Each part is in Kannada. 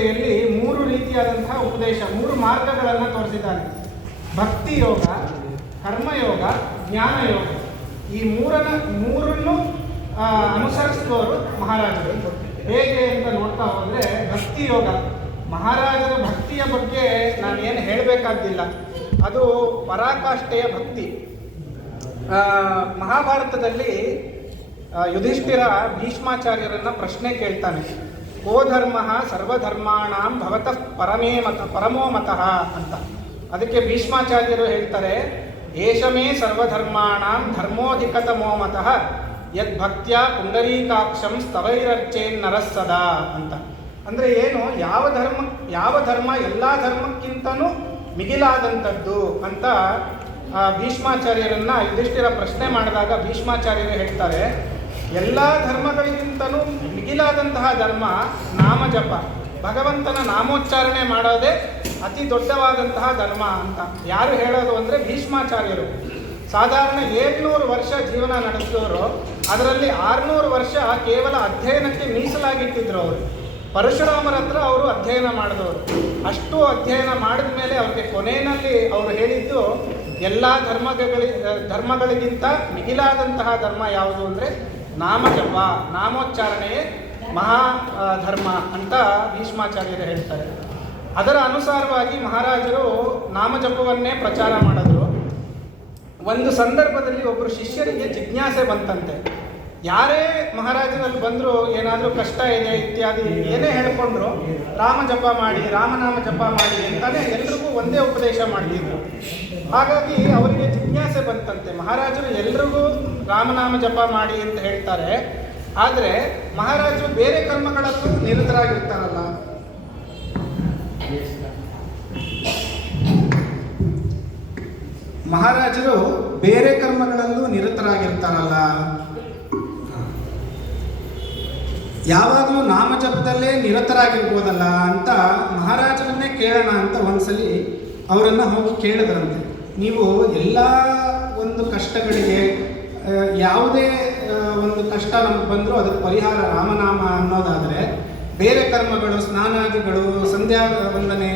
ಭಗವದ್ಗೀತೆಯಲ್ಲಿ 3 ರೀತಿಯಾದಂತಹ ಉಪದೇಶ, 3 ಮಾರ್ಗಗಳನ್ನು ತೋರಿಸಿದ್ದಾನೆ. ಭಕ್ತಿ ಯೋಗ, ಕರ್ಮಯೋಗ, ಜ್ಞಾನಯೋಗ. ಈ ಮೂರನ್ನು ಅನುಸರಿಸಿದವರು ಮಹಾರಾಜರು. ಹೇಗೆ ಅಂತ ನೋಡ್ತಾ ಹೋದರೆ, ಭಕ್ತಿ ಯೋಗ, ಮಹಾರಾಜರ ಭಕ್ತಿಯ ಬಗ್ಗೆ ನಾನೇನು ಹೇಳಬೇಕಾದ್ದಿಲ್ಲ, ಅದು ಪರಾಕಾಷ್ಠೆಯ ಭಕ್ತಿ. ಮಹಾಭಾರತದಲ್ಲಿ ಯುಧಿಷ್ಠಿರ ಭೀಷ್ಮಾಚಾರ್ಯರನ್ನ ಪ್ರಶ್ನೆ ಕೇಳ್ತಾನೆ, ಕೋ ಧರ್ಮ ಸರ್ವಧರ್ಮಾಣಾಂ ಭವತಃ ಪರಮೋ ಮತಃ ಅಂತ. ಅದಕ್ಕೆ ಭೀಷ್ಮಾಚಾರ್ಯರು ಹೇಳ್ತಾರೆ, ಏಷಮೇ ಸರ್ವಧರ್ಮಾಣಾಂ ಧರ್ಮೋಧಿಕತಮೋ ಮತಃ ಯದ್ಭಕ್ತ್ಯ ಪುಂಡರೀಕಾಕ್ಷಂ ಸ್ತವೈರರ್ಚೇನ್ ನರಸ್ಸದಾ ಅಂತ. ಅಂದರೆ ಏನು, ಯಾವ ಧರ್ಮ ಎಲ್ಲ ಧರ್ಮಕ್ಕಿಂತನೂ ಮಿಗಿಲಾದಂಥದ್ದು ಅಂತ ಭೀಷ್ಮಾಚಾರ್ಯರನ್ನ ಯುಧಿಷ್ಠಿರ ಪ್ರಶ್ನೆ ಮಾಡಿದಾಗ ಭೀಷ್ಮಾಚಾರ್ಯರು ಹೇಳ್ತಾರೆ, ಎಲ್ಲ ಧರ್ಮಗಳಿಗಿಂತಲೂ ಮಿಗಿಲಾದಂತಹ ಧರ್ಮ ನಾಮಜಪ, ಭಗವಂತನ ನಾಮೋಚ್ಚಾರಣೆ ಮಾಡೋದೇ ಅತಿ ದೊಡ್ಡವಾದಂತಹ ಧರ್ಮ ಅಂತ. ಯಾರು ಹೇಳೋದು ಅಂದರೆ ಭೀಷ್ಮಾಚಾರ್ಯರು. ಸಾಧಾರಣ 700 ವರ್ಷ ಜೀವನ ನಡೆಸಿದವರು, ಅದರಲ್ಲಿ 600 ವರ್ಷ ಕೇವಲ ಅಧ್ಯಯನಕ್ಕೆ ಮೀಸಲಾಗಿಟ್ಟಿದ್ರು ಅವರು. ಪರಶುರಾಮರ ಹತ್ರ ಅವರು ಅಧ್ಯಯನ ಮಾಡಿದವರು. ಅಷ್ಟು ಅಧ್ಯಯನ ಮಾಡಿದ ಮೇಲೆ ಅವ್ರಿಗೆ ಕೊನೆಯಲ್ಲಿ ಅವರು ಹೇಳಿದ್ದು, ಎಲ್ಲ ಧರ್ಮಗಳಿಗಿಂತ ಮಿಗಿಲಾದಂತಹ ಧರ್ಮ ಯಾವುದು ಅಂದರೆ ನಾಮಜಪ, ನಾಮೋಚ್ಚಾರಣೆಯೇ ಮಹಾ ಧರ್ಮ ಅಂತ ಭೀಷ್ಮಾಚಾರ್ಯರು ಹೇಳ್ತಾರೆ. ಅದರ ಅನುಸಾರವಾಗಿ ಮಹಾರಾಜರು ನಾಮಜಪವನ್ನೇ ಪ್ರಚಾರ ಮಾಡಿದ್ರು. ಒಂದು ಸಂದರ್ಭದಲ್ಲಿ ಒಬ್ಬರು ಶಿಷ್ಯರಿಗೆ ಜಿಜ್ಞಾಸೆ ಬಂತಂತೆ, ಯಾರೇ ಮಹಾರಾಜನಲ್ಲಿ ಬಂದರೂ ಏನಾದರೂ ಕಷ್ಟ ಇದೆ ಇತ್ಯಾದಿ ಏನೇ ಹೇಳ್ಕೊಂಡ್ರು ರಾಮಜಪ ಮಾಡಿ, ರಾಮನಾಮ ಜಪ ಮಾಡಿ ಅಂತಾನೆ ಎಲ್ರಿಗೂ ಒಂದೇ ಉಪದೇಶ ಮಾಡ್ತಿದ್ರು. ಹಾಗಾಗಿ ಅವರಿಗೆ ಜಿಜ್ಞಾಸೆ ಬಂತಂತೆ, ಮಹಾರಾಜರು ಎಲ್ರಿಗೂ ರಾಮನಾಮ ಜಪ ಮಾಡಿ ಅಂತ ಹೇಳ್ತಾರೆ, ಆದರೆ ಮಹಾರಾಜರು ಬೇರೆ ಕರ್ಮಗಳಲ್ಲೂ ನಿರತರಾಗಿರ್ತಾರಲ್ಲ, ಮಹಾರಾಜರು ಬೇರೆ ಕರ್ಮಗಳಲ್ಲೂ ನಿರತರಾಗಿರ್ತಾರಲ್ಲ, ಯಾವಾಗಲೂ ನಾಮಜಪದಲ್ಲೇ ನಿರತರಾಗಿರ್ಬೋದಲ್ಲ ಅಂತ ಮಹಾರಾಜರನ್ನೇ ಕೇಳೋಣ ಅಂತ ಒಂದ್ಸಲಿ ಅವರನ್ನು ಹೋಗಿ ಕೇಳಿದ್ರಂತೆ. ನೀವು ಎಲ್ಲ ಒಂದು ಕಷ್ಟಗಳಿಗೆ, ಯಾವುದೇ ಒಂದು ಕಷ್ಟ ನಮಗೆ ಬಂದರೂ ಅದಕ್ಕೆ ಪರಿಹಾರ ರಾಮನಾಮ ಅನ್ನೋದಾದರೆ, ಬೇರೆ ಕರ್ಮಗಳು, ಸ್ನಾನಾದಿಗಳು, ಸಂಧ್ಯಾ ವಂದನೆ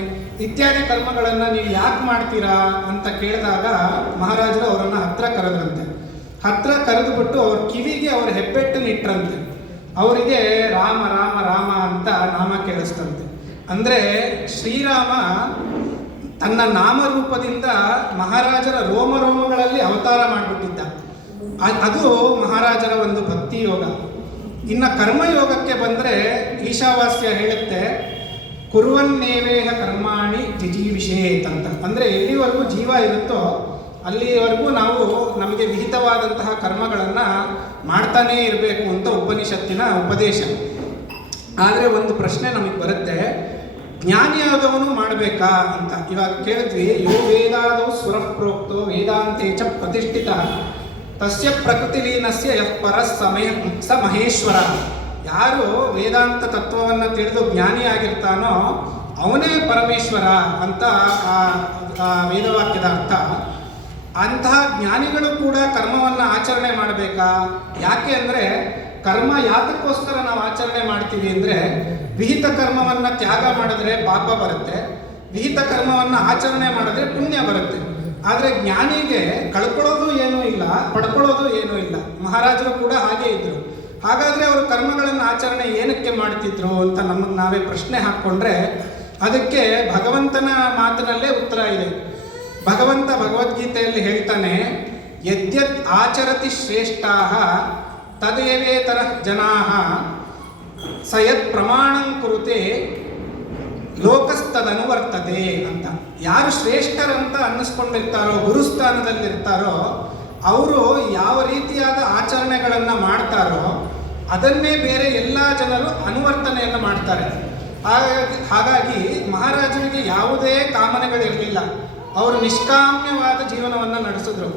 ಇತ್ಯಾದಿ ಕರ್ಮಗಳನ್ನು ನೀವು ಯಾಕೆ ಮಾಡ್ತೀರಾ ಅಂತ ಕೇಳಿದಾಗ ಮಹಾರಾಜರು ಅವರನ್ನು ಹತ್ರ ಕರೆದ್ರಂತೆ. ಹತ್ರ ಕರೆದುಬಿಟ್ಟು ಅವ್ರ ಕಿವಿಗೆ ಅವ್ರ ಹೆಬ್ಬೆಟ್ಟನ್ನಿಟ್ರಂತೆ. ಅವರಿಗೆ ರಾಮ ರಾಮ ರಾಮ ಅಂತ ನಾಮ ಕೇಳಿಸ್ತಂತೆ. ಅಂದರೆ ಶ್ರೀರಾಮ ತನ್ನ ನಾಮರೂಪದಿಂದ ಮಹಾರಾಜರ ರೋಮಗಳಲ್ಲಿ ಅವತಾರ ಮಾಡಿಬಿಟ್ಟಿದ್ದ. ಅದು ಮಹಾರಾಜರ ಒಂದು ಭಕ್ತಿ ಯೋಗ. ಇನ್ನು ಕರ್ಮಯೋಗಕ್ಕೆ ಬಂದರೆ ಈಶಾವಾಸ್ಯ ಹೇಳುತ್ತೆ, ಕುರುವನ್ನೇವೇಹ ಕರ್ಮಾಣಿ ಜಿಜೀವಿಷೇತ್ ಅಂತ. ಅಂದರೆ ಎಲ್ಲಿವರೆಗೂ ಜೀವ ಇರುತ್ತೋ ಅಲ್ಲಿವರೆಗೂ ನಾವು ನಮಗೆ ವಿಹಿತವಾದಂತಹ ಕರ್ಮಗಳನ್ನು ಮಾಡ್ತಾನೇ ಇರಬೇಕು ಅಂತ ಉಪನಿಷತ್ತಿನ ಉಪದೇಶ. ಆದರೆ ಒಂದು ಪ್ರಶ್ನೆ ನಮಗೆ ಬರುತ್ತೆ, ಜ್ಞಾನಿಯಾದವನು ಮಾಡಬೇಕಾ ಅಂತ. ಇವಾಗ ಕೇಳಿದ್ವಿ, ಯೋ ವೇದಾದೌ ಸ್ವರಃ ಪ್ರೋಕ್ತೋ ವೇದಾಂತೆ ಚ ಪ್ರತಿಷ್ಠಿತ ತಸ್ಯ ಪ್ರಕೃತಿಲೀನಸ್ಯ ಯಃ ಪರಃ ಸ ಮಹೇಶ್ವರ. ಯಾರು ವೇದಾಂತ ತತ್ವವನ್ನು ತಿಳಿದು ಜ್ಞಾನಿಯಾಗಿರ್ತಾನೋ ಅವನೇ ಪರಮೇಶ್ವರ ಅಂತ ಆ ವೇದವಾಕ್ಯದ ಅರ್ಥ. ಅಂತಹ ಜ್ಞಾನಿಗಳು ಕೂಡ ಕರ್ಮವನ್ನು ಆಚರಣೆ ಮಾಡಬೇಕಾ? ಯಾಕೆ ಅಂದರೆ ಕರ್ಮ ಯಾತಕ್ಕೋಸ್ಕರ ನಾವು ಆಚರಣೆ ಮಾಡ್ತೀವಿ ಅಂದರೆ, ವಿಹಿತ ಕರ್ಮವನ್ನು ತ್ಯಾಗ ಮಾಡಿದ್ರೆ ಪಾಪ ಬರುತ್ತೆ, ವಿಹಿತ ಕರ್ಮವನ್ನು ಆಚರಣೆ ಮಾಡಿದ್ರೆ ಪುಣ್ಯ ಬರುತ್ತೆ. ಆದರೆ ಜ್ಞಾನಿಗೆ ಕಳ್ಕೊಳ್ಳೋದು ಏನೂ ಇಲ್ಲ, ಪಡ್ಕೊಳ್ಳೋದು ಏನೂ ಇಲ್ಲ. ಮಹಾರಾಜರು ಕೂಡ ಹಾಗೇ ಇದ್ದರು. ಹಾಗಾದರೆ ಅವರು ಕರ್ಮಗಳನ್ನು ಆಚರಣೆ ಏನಕ್ಕೆ ಮಾಡ್ತಿದ್ರು ಅಂತ ನಮಗೆ ನಾವೇ ಪ್ರಶ್ನೆ ಹಾಕ್ಕೊಂಡ್ರೆ ಅದಕ್ಕೆ ಭಗವಂತನ ಮಾತಿನಲ್ಲೇ ಉತ್ತರ ಇದೆ. ಭಗವಂತ ಭಗವದ್ಗೀತೆಯಲ್ಲಿ ಹೇಳ್ತಾನೆ, ಯದ್ಯತ್ ಆಚರತಿ ಶ್ರೇಷ್ಠಾಃ ತದೇವೇತರ ಜನಾಃ ಸಯತ್ ಪ್ರಮಾಣಂ ಕುರುತೆ ಲೋಕಸ್ತದನುವರ್ತತೆ ಅಂತ. ಯಾರು ಶ್ರೇಷ್ಠರಂತ ಅನ್ನಿಸ್ಕೊಂಡಿರ್ತಾರೋ, ಗುರುಸ್ಥಾನದಲ್ಲಿರ್ತಾರೋ, ಅವರು ಯಾವ ರೀತಿಯಾದ ಆಚರಣೆಗಳನ್ನು ಮಾಡ್ತಾರೋ ಅದನ್ನೇ ಬೇರೆ ಎಲ್ಲ ಜನರು ಅನುವರ್ತನೆಯನ್ನು ಮಾಡ್ತಾರೆ. ಹಾಗಾಗಿ ಮಹಾರಾಜರಿಗೆ ಯಾವುದೇ ಕಾಮನೆಗಳಿರಲಿಲ್ಲ. ಅವರು ನಿಷ್ಕಾಮ್ಯವಾದ ಜೀವನವನ್ನು ನಡೆಸಿದ್ರು.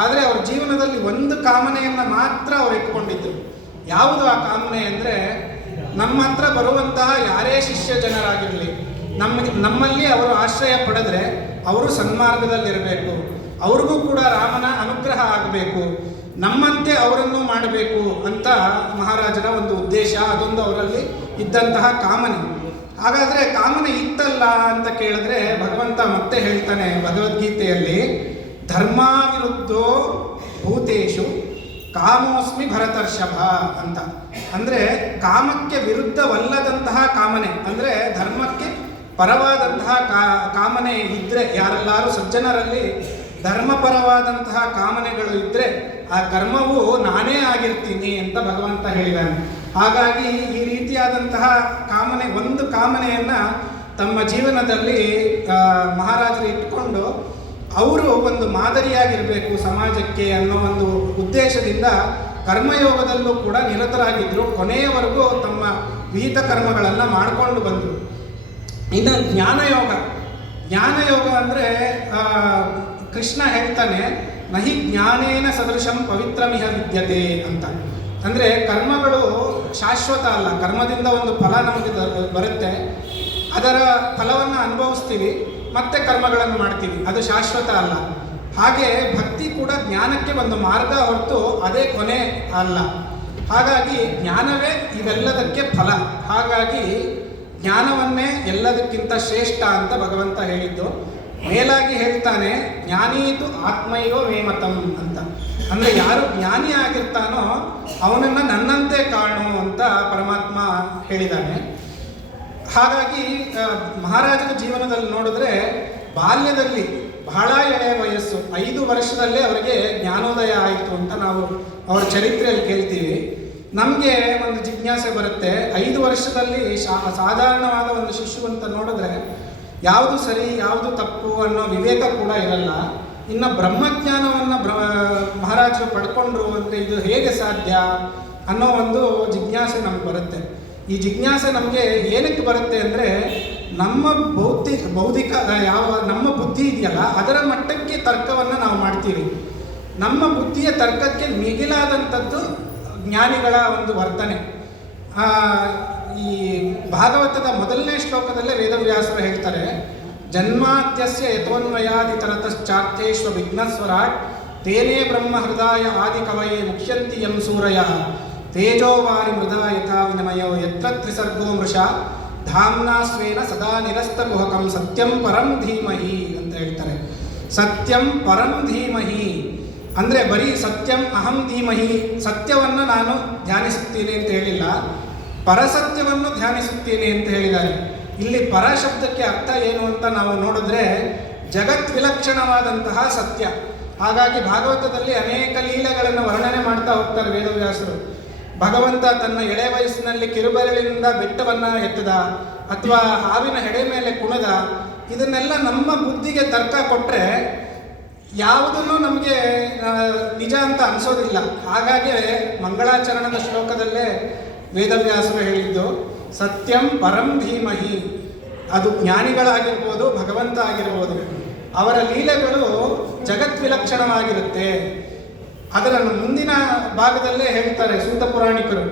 ಆದರೆ ಅವ್ರ ಜೀವನದಲ್ಲಿ ಒಂದು ಕಾಮನೆಯನ್ನು ಮಾತ್ರ ಅವ್ರು ಇಟ್ಕೊಂಡಿದ್ರು. ಯಾವುದು ಆ ಕಾಮನೆ ಅಂದರೆ, ನಮ್ಮ ಹತ್ರ ಬರುವಂತಹ ಯಾರೇ ಶಿಷ್ಯ ಜನರಾಗಿರಲಿ, ನಮ್ಮಲ್ಲಿ ಅವರು ಆಶ್ರಯ ಪಡೆದ್ರೆ ಅವರು ಸನ್ಮಾರ್ಗದಲ್ಲಿರಬೇಕು, ಅವ್ರಿಗೂ ಕೂಡ ರಾಮನ ಅನುಗ್ರಹ ಆಗಬೇಕು, ನಮ್ಮಂತೆ ಅವರನ್ನು ಮಾಡಬೇಕು ಅಂತ ಮಹಾರಾಜರ ಒಂದು ಉದ್ದೇಶ. ಅದೊಂದು ಅವರಲ್ಲಿ ಇದ್ದಂತಹ ಕಾಮನೆ. ಹಾಗಾದರೆ ಕಾಮನೆ ಇತ್ತಲ್ಲ ಅಂತ ಕೇಳಿದ್ರೆ ಭಗವಂತ ಮತ್ತೆ ಹೇಳ್ತಾನೆ ಭಗವದ್ಗೀತೆಯಲ್ಲಿ, ಧರ್ಮಾವಿರುದ್ಧೋ ಭೂತೇಶು ಕಾಮೋಸ್ಮಿ ಭರತರ್ಷಭ ಅಂತ. ಅಂದರೆ ಕಾಮಕ್ಕೆ ವಿರುದ್ಧವಲ್ಲದಂತಹ ಕಾಮನೆ, ಅಂದರೆ ಧರ್ಮಕ್ಕೆ ಪರವಾದಂತಹ ಕಾಮನೆ ಇದ್ದರೆ, ಯಾರೆಲ್ಲರೂ ಸಜ್ಜನರಲ್ಲಿ ಧರ್ಮಪರವಾದಂತಹ ಕಾಮನೆಗಳು ಇದ್ದರೆ ಆ ಕರ್ಮವು ನಾನೇ ಆಗಿರ್ತೀನಿ ಅಂತ ಭಗವಂತ ಹೇಳಿದ್ದಾನೆ. ಹಾಗಾಗಿ ಈ ರೀತಿಯಾದಂತಹ ಕಾಮನೆ, ಒಂದು ಕಾಮನೆಯನ್ನು ತಮ್ಮ ಜೀವನದಲ್ಲಿ ಮಹಾರಾಜರು ಇಟ್ಟುಕೊಂಡು ಅವರು ಒಂದು ಮಾದರಿಯಾಗಿರಬೇಕು ಸಮಾಜಕ್ಕೆ ಅನ್ನೋ ಒಂದು ಉದ್ದೇಶದಿಂದ ಕರ್ಮಯೋಗದಲ್ಲೂ ಕೂಡ ನಿರತರಾಗಿದ್ದರು. ಕೊನೆಯವರೆಗೂ ತಮ್ಮ ವಿಹಿತ ಕರ್ಮಗಳನ್ನು ಮಾಡಿಕೊಂಡು ಬಂದರು. ಇನ್ನು ಜ್ಞಾನಯೋಗ ಅಂದರೆ ಕೃಷ್ಣ ಹೇಳ್ತಾನೆ, ನಹಿ ಜ್ಞಾನೇನ ಸದೃಶಂ ಪವಿತ್ರಮಿಹ ವಿದ್ಯತೆ ಅಂತ. ಅಂದರೆ ಕರ್ಮಗಳು ಶಾಶ್ವತ ಅಲ್ಲ. ಕರ್ಮದಿಂದ ಒಂದು ಫಲ ನಮಗೆ ಬರುತ್ತೆ, ಅದರ ಫಲವನ್ನು ಅನುಭವಿಸ್ತೀವಿ, ಮತ್ತೆ ಕರ್ಮಗಳನ್ನು ಮಾಡ್ತೀವಿ, ಅದು ಶಾಶ್ವತ ಅಲ್ಲ. ಹಾಗೆ ಭಕ್ತಿ ಕೂಡ ಜ್ಞಾನಕ್ಕೆ ಒಂದು ಮಾರ್ಗ ಹೊರತು ಅದೇ ಕೊನೆ ಅಲ್ಲ. ಹಾಗಾಗಿ ಜ್ಞಾನವೇ ಇವೆಲ್ಲದಕ್ಕೆ ಫಲ. ಹಾಗಾಗಿ ಜ್ಞಾನವನ್ನೇ ಎಲ್ಲದಕ್ಕಿಂತ ಶ್ರೇಷ್ಠ ಅಂತ ಭಗವಂತ ಹೇಳಿದ್ದು. ಮೇಲಾಗಿ ಹೇಳ್ತಾನೆ, ಜ್ಞಾನೀತು ಆತ್ಮೈವ ಮೇಮತಂ ಅಂತ. ಅಂದರೆ ಯಾರು ಜ್ಞಾನಿ ಆಗಿರ್ತಾನೋ ಅವನನ್ನು ನನ್ನಂತೆ ಕಾಣು ಅಂತ ಪರಮಾತ್ಮ ಹೇಳಿದ್ದಾನೆ. ಹಾಗಾಗಿ ಮಹಾರಾಜನ ಜೀವನದಲ್ಲಿ ನೋಡಿದ್ರೆ ಬಾಲ್ಯದಲ್ಲಿ ಬಹಳ ಎಳೆಯ ವಯಸ್ಸು, 5 ವರ್ಷದಲ್ಲೇ ಅವರಿಗೆ ಜ್ಞಾನೋದಯ ಆಯಿತು ಅಂತ ನಾವು ಅವರ ಚರಿತ್ರೆಯಲ್ಲಿ ಕೇಳ್ತೀವಿ. ನಮಗೆ ಒಂದು ಜಿಜ್ಞಾಸೆ ಬರುತ್ತೆ, 5 ವರ್ಷದಲ್ಲಿ ಸಾಧಾರಣವಾದ ಒಂದು ಶಿಶು ಅಂತ ನೋಡಿದ್ರೆ ಯಾವುದು ಸರಿ ಯಾವುದು ತಪ್ಪು ಅನ್ನೋ ವಿವೇಕ ಕೂಡ ಇರಲ್ಲ. ಇನ್ನು ಬ್ರಹ್ಮಜ್ಞಾನವನ್ನು ಮಹಾರಾಜರು ಪಡ್ಕೊಂಡ್ರು ಅಂದರೆ ಇದು ಹೇಗೆ ಸಾಧ್ಯ ಅನ್ನೋ ಒಂದು ಜಿಜ್ಞಾಸೆ ನಮ್ಗೆ ಬರುತ್ತೆ. ಈ ಜಿಜ್ಞಾಸೆ ನಮಗೆ ಏನಕ್ಕೆ ಬರುತ್ತೆ ಅಂದರೆ ನಮ್ಮ ಬೌದ್ಧಿಕ ನಮ್ಮ ಬುದ್ಧಿ ಇದೆಯಲ್ಲ ಅದರ ಮಟ್ಟಕ್ಕೆ ತರ್ಕವನ್ನು ನಾವು ಮಾಡ್ತೀವಿ. ನಮ್ಮ ಬುದ್ಧಿಯ ತರ್ಕಕ್ಕೆ ಮಿಗಿಲಾದಂಥದ್ದು ಜ್ಞಾನಿಗಳ ಒಂದು ವರ್ತನೆ. ಈ ಭಾಗವತದ 1ನೇ ಶ್ಲೋಕದಲ್ಲೇ ವೇದವ್ಯಾಸರು ಹೇಳ್ತಾರೆ, ಜನ್ಮಾದ್ಯಸ್ಯ ಯತೋನ್ಮಯಾದಿತರತಶ್ಚಾರ್ಥೇಶ್ವ ವಿಘ್ನಸ್ವರಾಟ್ ತೇನೇ ಬ್ರಹ್ಮ ಹೃದಯ ಆದಿ ಕವಯೇ ಮುಖ್ಯಂತಿ ಯಂ ಸೂರಯಃ ತೇಜೋವಾರಿ ಮೃದಾ ಯಥಾ ವಿನಿಮಯೋ ಯತ್ರ ತ್ರಿಸರ್ಗೋ ಮೃಷಾ ಧಾಮ್ನಾ ಸ್ವೇನ ಸದಾ ನಿರಸ್ತಕುಹಕಂ ಸತ್ಯಂ ಪರಂ ಧೀಮಹಿ ಅಂತ ಹೇಳ್ತಾರೆ. ಸತ್ಯಂ ಪರಂ ಧೀಮಹಿ ಅಂದರೆ ಬರೀ ಸತ್ಯಂ ಅಹಂ ಧೀಮಹಿ, ಸತ್ಯವನ್ನು ನಾನು ಧ್ಯಾನಿಸುತ್ತೇನೆ ಅಂತ ಹೇಳಿಲ್ಲ, ಪರಸತ್ಯವನ್ನು ಧ್ಯಾನಿಸುತ್ತೇನೆ ಅಂತ ಹೇಳಿದ್ದಾರೆ. ಇಲ್ಲಿ ಪರ ಶಬ್ದಕ್ಕೆ ಅರ್ಥ ಏನು ಅಂತ ನಾವು ನೋಡಿದ್ರೆ ಜಗತ್ ವಿಲಕ್ಷಣವಾದಂತಹ ಸತ್ಯ. ಹಾಗಾಗಿ ಭಾಗವತದಲ್ಲಿ ಅನೇಕ ಲೀಲೆಗಳನ್ನು ವರ್ಣನೆ ಮಾಡ್ತಾ ಹೋಗ್ತಾರೆ ವೇದವ್ಯಾಸರು. ಭಗವಂತ ತನ್ನ ಎಳೆ ವಯಸ್ಸಿನಲ್ಲಿ ಕಿರುಬೆರಳಿನಿಂದ ಬೆಟ್ಟವನ್ನು ಎತ್ತದ, ಅಥವಾ ಹಾವಿನ ಹೆಡೆ ಮೇಲೆ ಕುಣದ, ಇದನ್ನೆಲ್ಲ ನಮ್ಮ ಬುದ್ಧಿಗೆ ತರ್ಕ ಕೊಟ್ಟರೆ ಯಾವುದನ್ನು ನಮಗೆ ನಿಜ ಅಂತ ಅನಿಸೋದಿಲ್ಲ. ಹಾಗಾಗಿ ಮಂಗಳಾಚರಣದ ಶ್ಲೋಕದಲ್ಲೇ ವೇದವ್ಯಾಸರು ಹೇಳಿದ್ದು ಸತ್ಯಂ ಪರಂ ಧೀಮಹಿ. ಅದು ಜ್ಞಾನಿಗಳಾಗಿರ್ಬೋದು, ಭಗವಂತ ಆಗಿರ್ಬೋದು, ಅವರ ಲೀಲೆಗಳು ಜಗತ್ವಿಲಕ್ಷಣವಾಗಿರುತ್ತೆ. ಅದರ ಮುಂದಿನ ಭಾಗದಲ್ಲೇ ಹೇಳ್ತಾರೆ ಸೂತ ಪುರಾಣಿಕರು,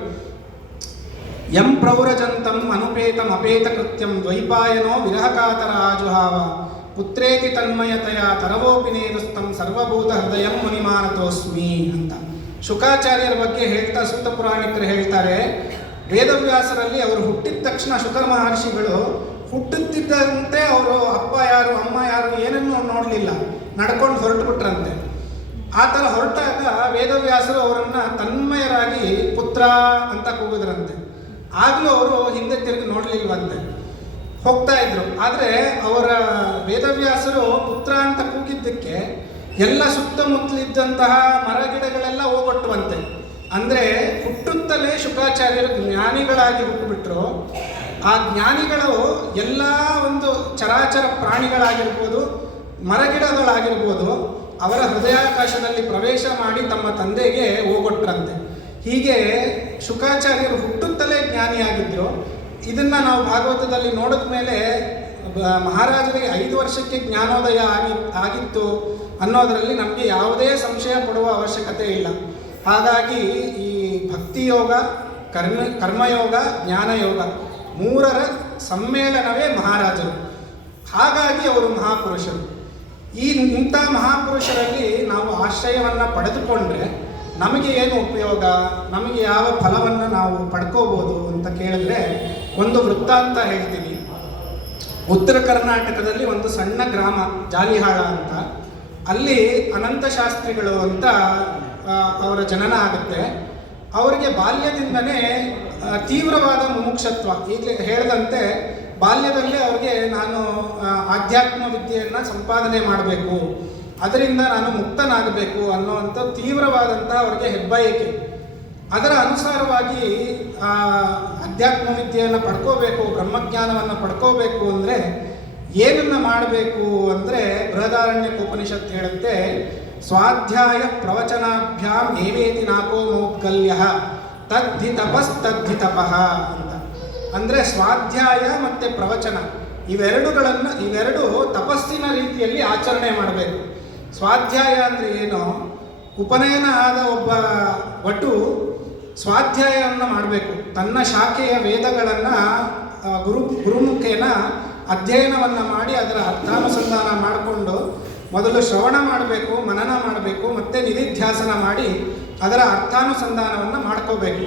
ಯಂ ಪ್ರೌರಜಂತಂ ಅನುಪೇತಂ ಅಪೇತ ಕೃತ್ಯಂ ದ್ವೈಪಾಯನೋ ವಿರಹಕಾತರ ಆಜುಹಾವ ಪುತ್ರೇತಿ ತನ್ಮಯತೆಯ ತರವೋಪಿ ನೇದುಸ್ತಂ ಸರ್ವಭೂತ ಹೃದಯಂ ಮುನಿಮಾನತೋಸ್ಮಿ ಅಂತ ಶುಕಾಚಾರ್ಯರ ಬಗ್ಗೆ ಹೇಳ್ತಾ ಸೂತ ಪುರಾಣಿಕರು ಹೇಳ್ತಾರೆ, ವೇದವ್ಯಾಸರಲ್ಲಿ ಅವರು ಹುಟ್ಟಿದ ತಕ್ಷಣ ಶುಕರ ಮಹರ್ಷಿಗಳು ಹುಟ್ಟುತ್ತಿದ್ದಂತೆ ಅವರು ಅಪ್ಪ ಯಾರು ಅಮ್ಮ ಯಾರು ಏನನ್ನೂ ನೋಡಲಿಲ್ಲ, ನಡ್ಕೊಂಡು ಹೊರಟು ಬಿಟ್ರಂತೆ. ಆ ಥರ ಹೊರಟಾಗ ವೇದವ್ಯಾಸರು ಅವರನ್ನು ತನ್ಮಯರಾಗಿ ಪುತ್ರ ಅಂತ ಕೂಗಿದ್ರಂತೆ. ಆಗಲೂ ಅವರು ಹಿಂದೆ ತಿರುಗಿ ನೋಡಲಿಲ್ವಂತೆ, ಹೋಗ್ತಾ ಇದ್ರು. ಆದರೆ ಅವರ ವೇದವ್ಯಾಸರು ಪುತ್ರ ಅಂತ ಕೂಗಿದ್ದಕ್ಕೆ ಎಲ್ಲ ಸುತ್ತಮುತ್ತಲಿದ್ದಂತಹ ಮರಗಿಡಗಳೆಲ್ಲ ಹೋಗೊಟ್ಟುವಂತೆ. ಅಂದರೆ ಹುಟ್ಟುತ್ತಲೇ ಶುಕಾಚಾರ್ಯರು ಜ್ಞಾನಿಗಳಾಗಿ ಹುಟ್ಟುಬಿಟ್ರು. ಆ ಜ್ಞಾನಿಗಳು ಎಲ್ಲ ಒಂದು ಚರಾಚರ ಪ್ರಾಣಿಗಳಾಗಿರ್ಬೋದು, ಮರಗಿಡಗಳಾಗಿರ್ಬೋದು, ಅವರ ಹೃದಯಾಕಾಶದಲ್ಲಿ ಪ್ರವೇಶ ಮಾಡಿ ತಮ್ಮ ತಂದೆಗೆ ಹೋಗೊಟ್ರಂತೆ. ಹೀಗೆ ಶುಕಾಚಾರ್ಯರು ಹುಟ್ಟುತ್ತಲೇ ಜ್ಞಾನಿಯಾಗಿದ್ದರು. ಇದನ್ನು ನಾವು ಭಾಗವತದಲ್ಲಿ ನೋಡಿದ ಮೇಲೆ ಮಹಾರಾಜರಿಗೆ 5 ವರ್ಷಕ್ಕೆ ಜ್ಞಾನೋದಯ ಆಗಿತ್ತು ಅನ್ನೋದರಲ್ಲಿ ನಮಗೆ ಯಾವುದೇ ಸಂಶಯ ಪಡುವ ಅವಶ್ಯಕತೆ ಇಲ್ಲ. ಹಾಗಾಗಿ ಈ ಭಕ್ತಿಯೋಗ, ಕರ್ಮಯೋಗ, ಜ್ಞಾನಯೋಗ 3ರ ಸಮ್ಮೇಳನವೇ ಮಹಾರಾಜರು. ಹಾಗಾಗಿ ಅವರು ಮಹಾಪುರುಷರು. ಇಂಥ ಮಹಾಪುರುಷರಲ್ಲಿ ನಾವು ಆಶ್ರಯವನ್ನು ಪಡೆದುಕೊಂಡ್ರೆ ನಮಗೆ ಏನು ಉಪಯೋಗ, ನಮಗೆ ಯಾವ ಫಲವನ್ನು ನಾವು ಪಡ್ಕೋಬೋದು ಅಂತ ಕೇಳಿದ್ರೆ ಒಂದು ವೃತ್ತಾಂತ ಹೇಳ್ತೀನಿ. ಉತ್ತರ ಕರ್ನಾಟಕದಲ್ಲಿ ಒಂದು ಸಣ್ಣ ಗ್ರಾಮ ಜಾಲಿಹಾಳ ಅಂತ. ಅಲ್ಲಿ ಅನಂತ ಶಾಸ್ತ್ರಿಗಳು ಅಂತ ಅವರ ಜನನ ಆಗುತ್ತೆ. ಅವರಿಗೆ ಬಾಲ್ಯದಿಂದನೇ ತೀವ್ರವಾದ ಮುಮುಕ್ಷತ್ವ. ಈಗಲೇ ಹೇಳಿದಂತೆ ಬಾಲ್ಯದಲ್ಲೇ ಅವ್ರಿಗೆ ನಾನು ಆಧ್ಯಾತ್ಮ ವಿದ್ಯೆಯನ್ನು ಸಂಪಾದನೆ ಮಾಡಬೇಕು, ಅದರಿಂದ ನಾನು ಮುಕ್ತನಾಗಬೇಕು ಅನ್ನುವಂಥ ತೀವ್ರವಾದಂತಹ ಅವರಿಗೆ ಹೆಬ್ಬಯಕೆ. ಅದರ ಅನುಸಾರವಾಗಿ ಅಧ್ಯಾತ್ಮ ವಿದ್ಯೆಯನ್ನು ಪಡ್ಕೋಬೇಕು, ಬ್ರಹ್ಮಜ್ಞಾನವನ್ನು ಪಡ್ಕೋಬೇಕು ಅಂದರೆ ಏನನ್ನು ಮಾಡಬೇಕು ಅಂದರೆ ಬೃಹದಾರಣ್ಯಕೋಪನಿಷತ್ತು ಹೇಳುತ್ತೆ, ಸ್ವಾಧ್ಯಾಯ ಪ್ರವಚನಾಭ್ಯಾಂ ಏವೇತಿ ನಾಕೋ ಮೌದ್ಗಲ್ಯ ತದ್ಧಿ ತಪಃ ಅಂತ. ಅಂದರೆ ಸ್ವಾಧ್ಯಾಯ ಮತ್ತು ಪ್ರವಚನ ಇವೆರಡು ತಪಸ್ಸಿನ ರೀತಿಯಲ್ಲಿ ಆಚರಣೆ ಮಾಡಬೇಕು. ಸ್ವಾಧ್ಯಾಯ ಅಂದರೆ ಏನು? ಉಪನಯನ ಆದ ಒಬ್ಬ ವಟು ಸ್ವಾಧ್ಯಾಯವನ್ನು ಮಾಡಬೇಕು. ತನ್ನ ಶಾಖೆಯ ವೇದಗಳನ್ನು ಗುರುಮುಖೇನ ಅಧ್ಯಯನವನ್ನು ಮಾಡಿ ಅದರ ಅರ್ಥಾನುಸಂಧಾನ ಮಾಡಿಕೊಂಡು ಮೊದಲು ಶ್ರವಣ ಮಾಡಬೇಕು, ಮನನ ಮಾಡಬೇಕು, ಮತ್ತು ನಿಧಿಧ್ಯಾಸನ ಮಾಡಿ ಅದರ ಅರ್ಥಾನುಸಂಧಾನವನ್ನು ಮಾಡ್ಕೋಬೇಕು.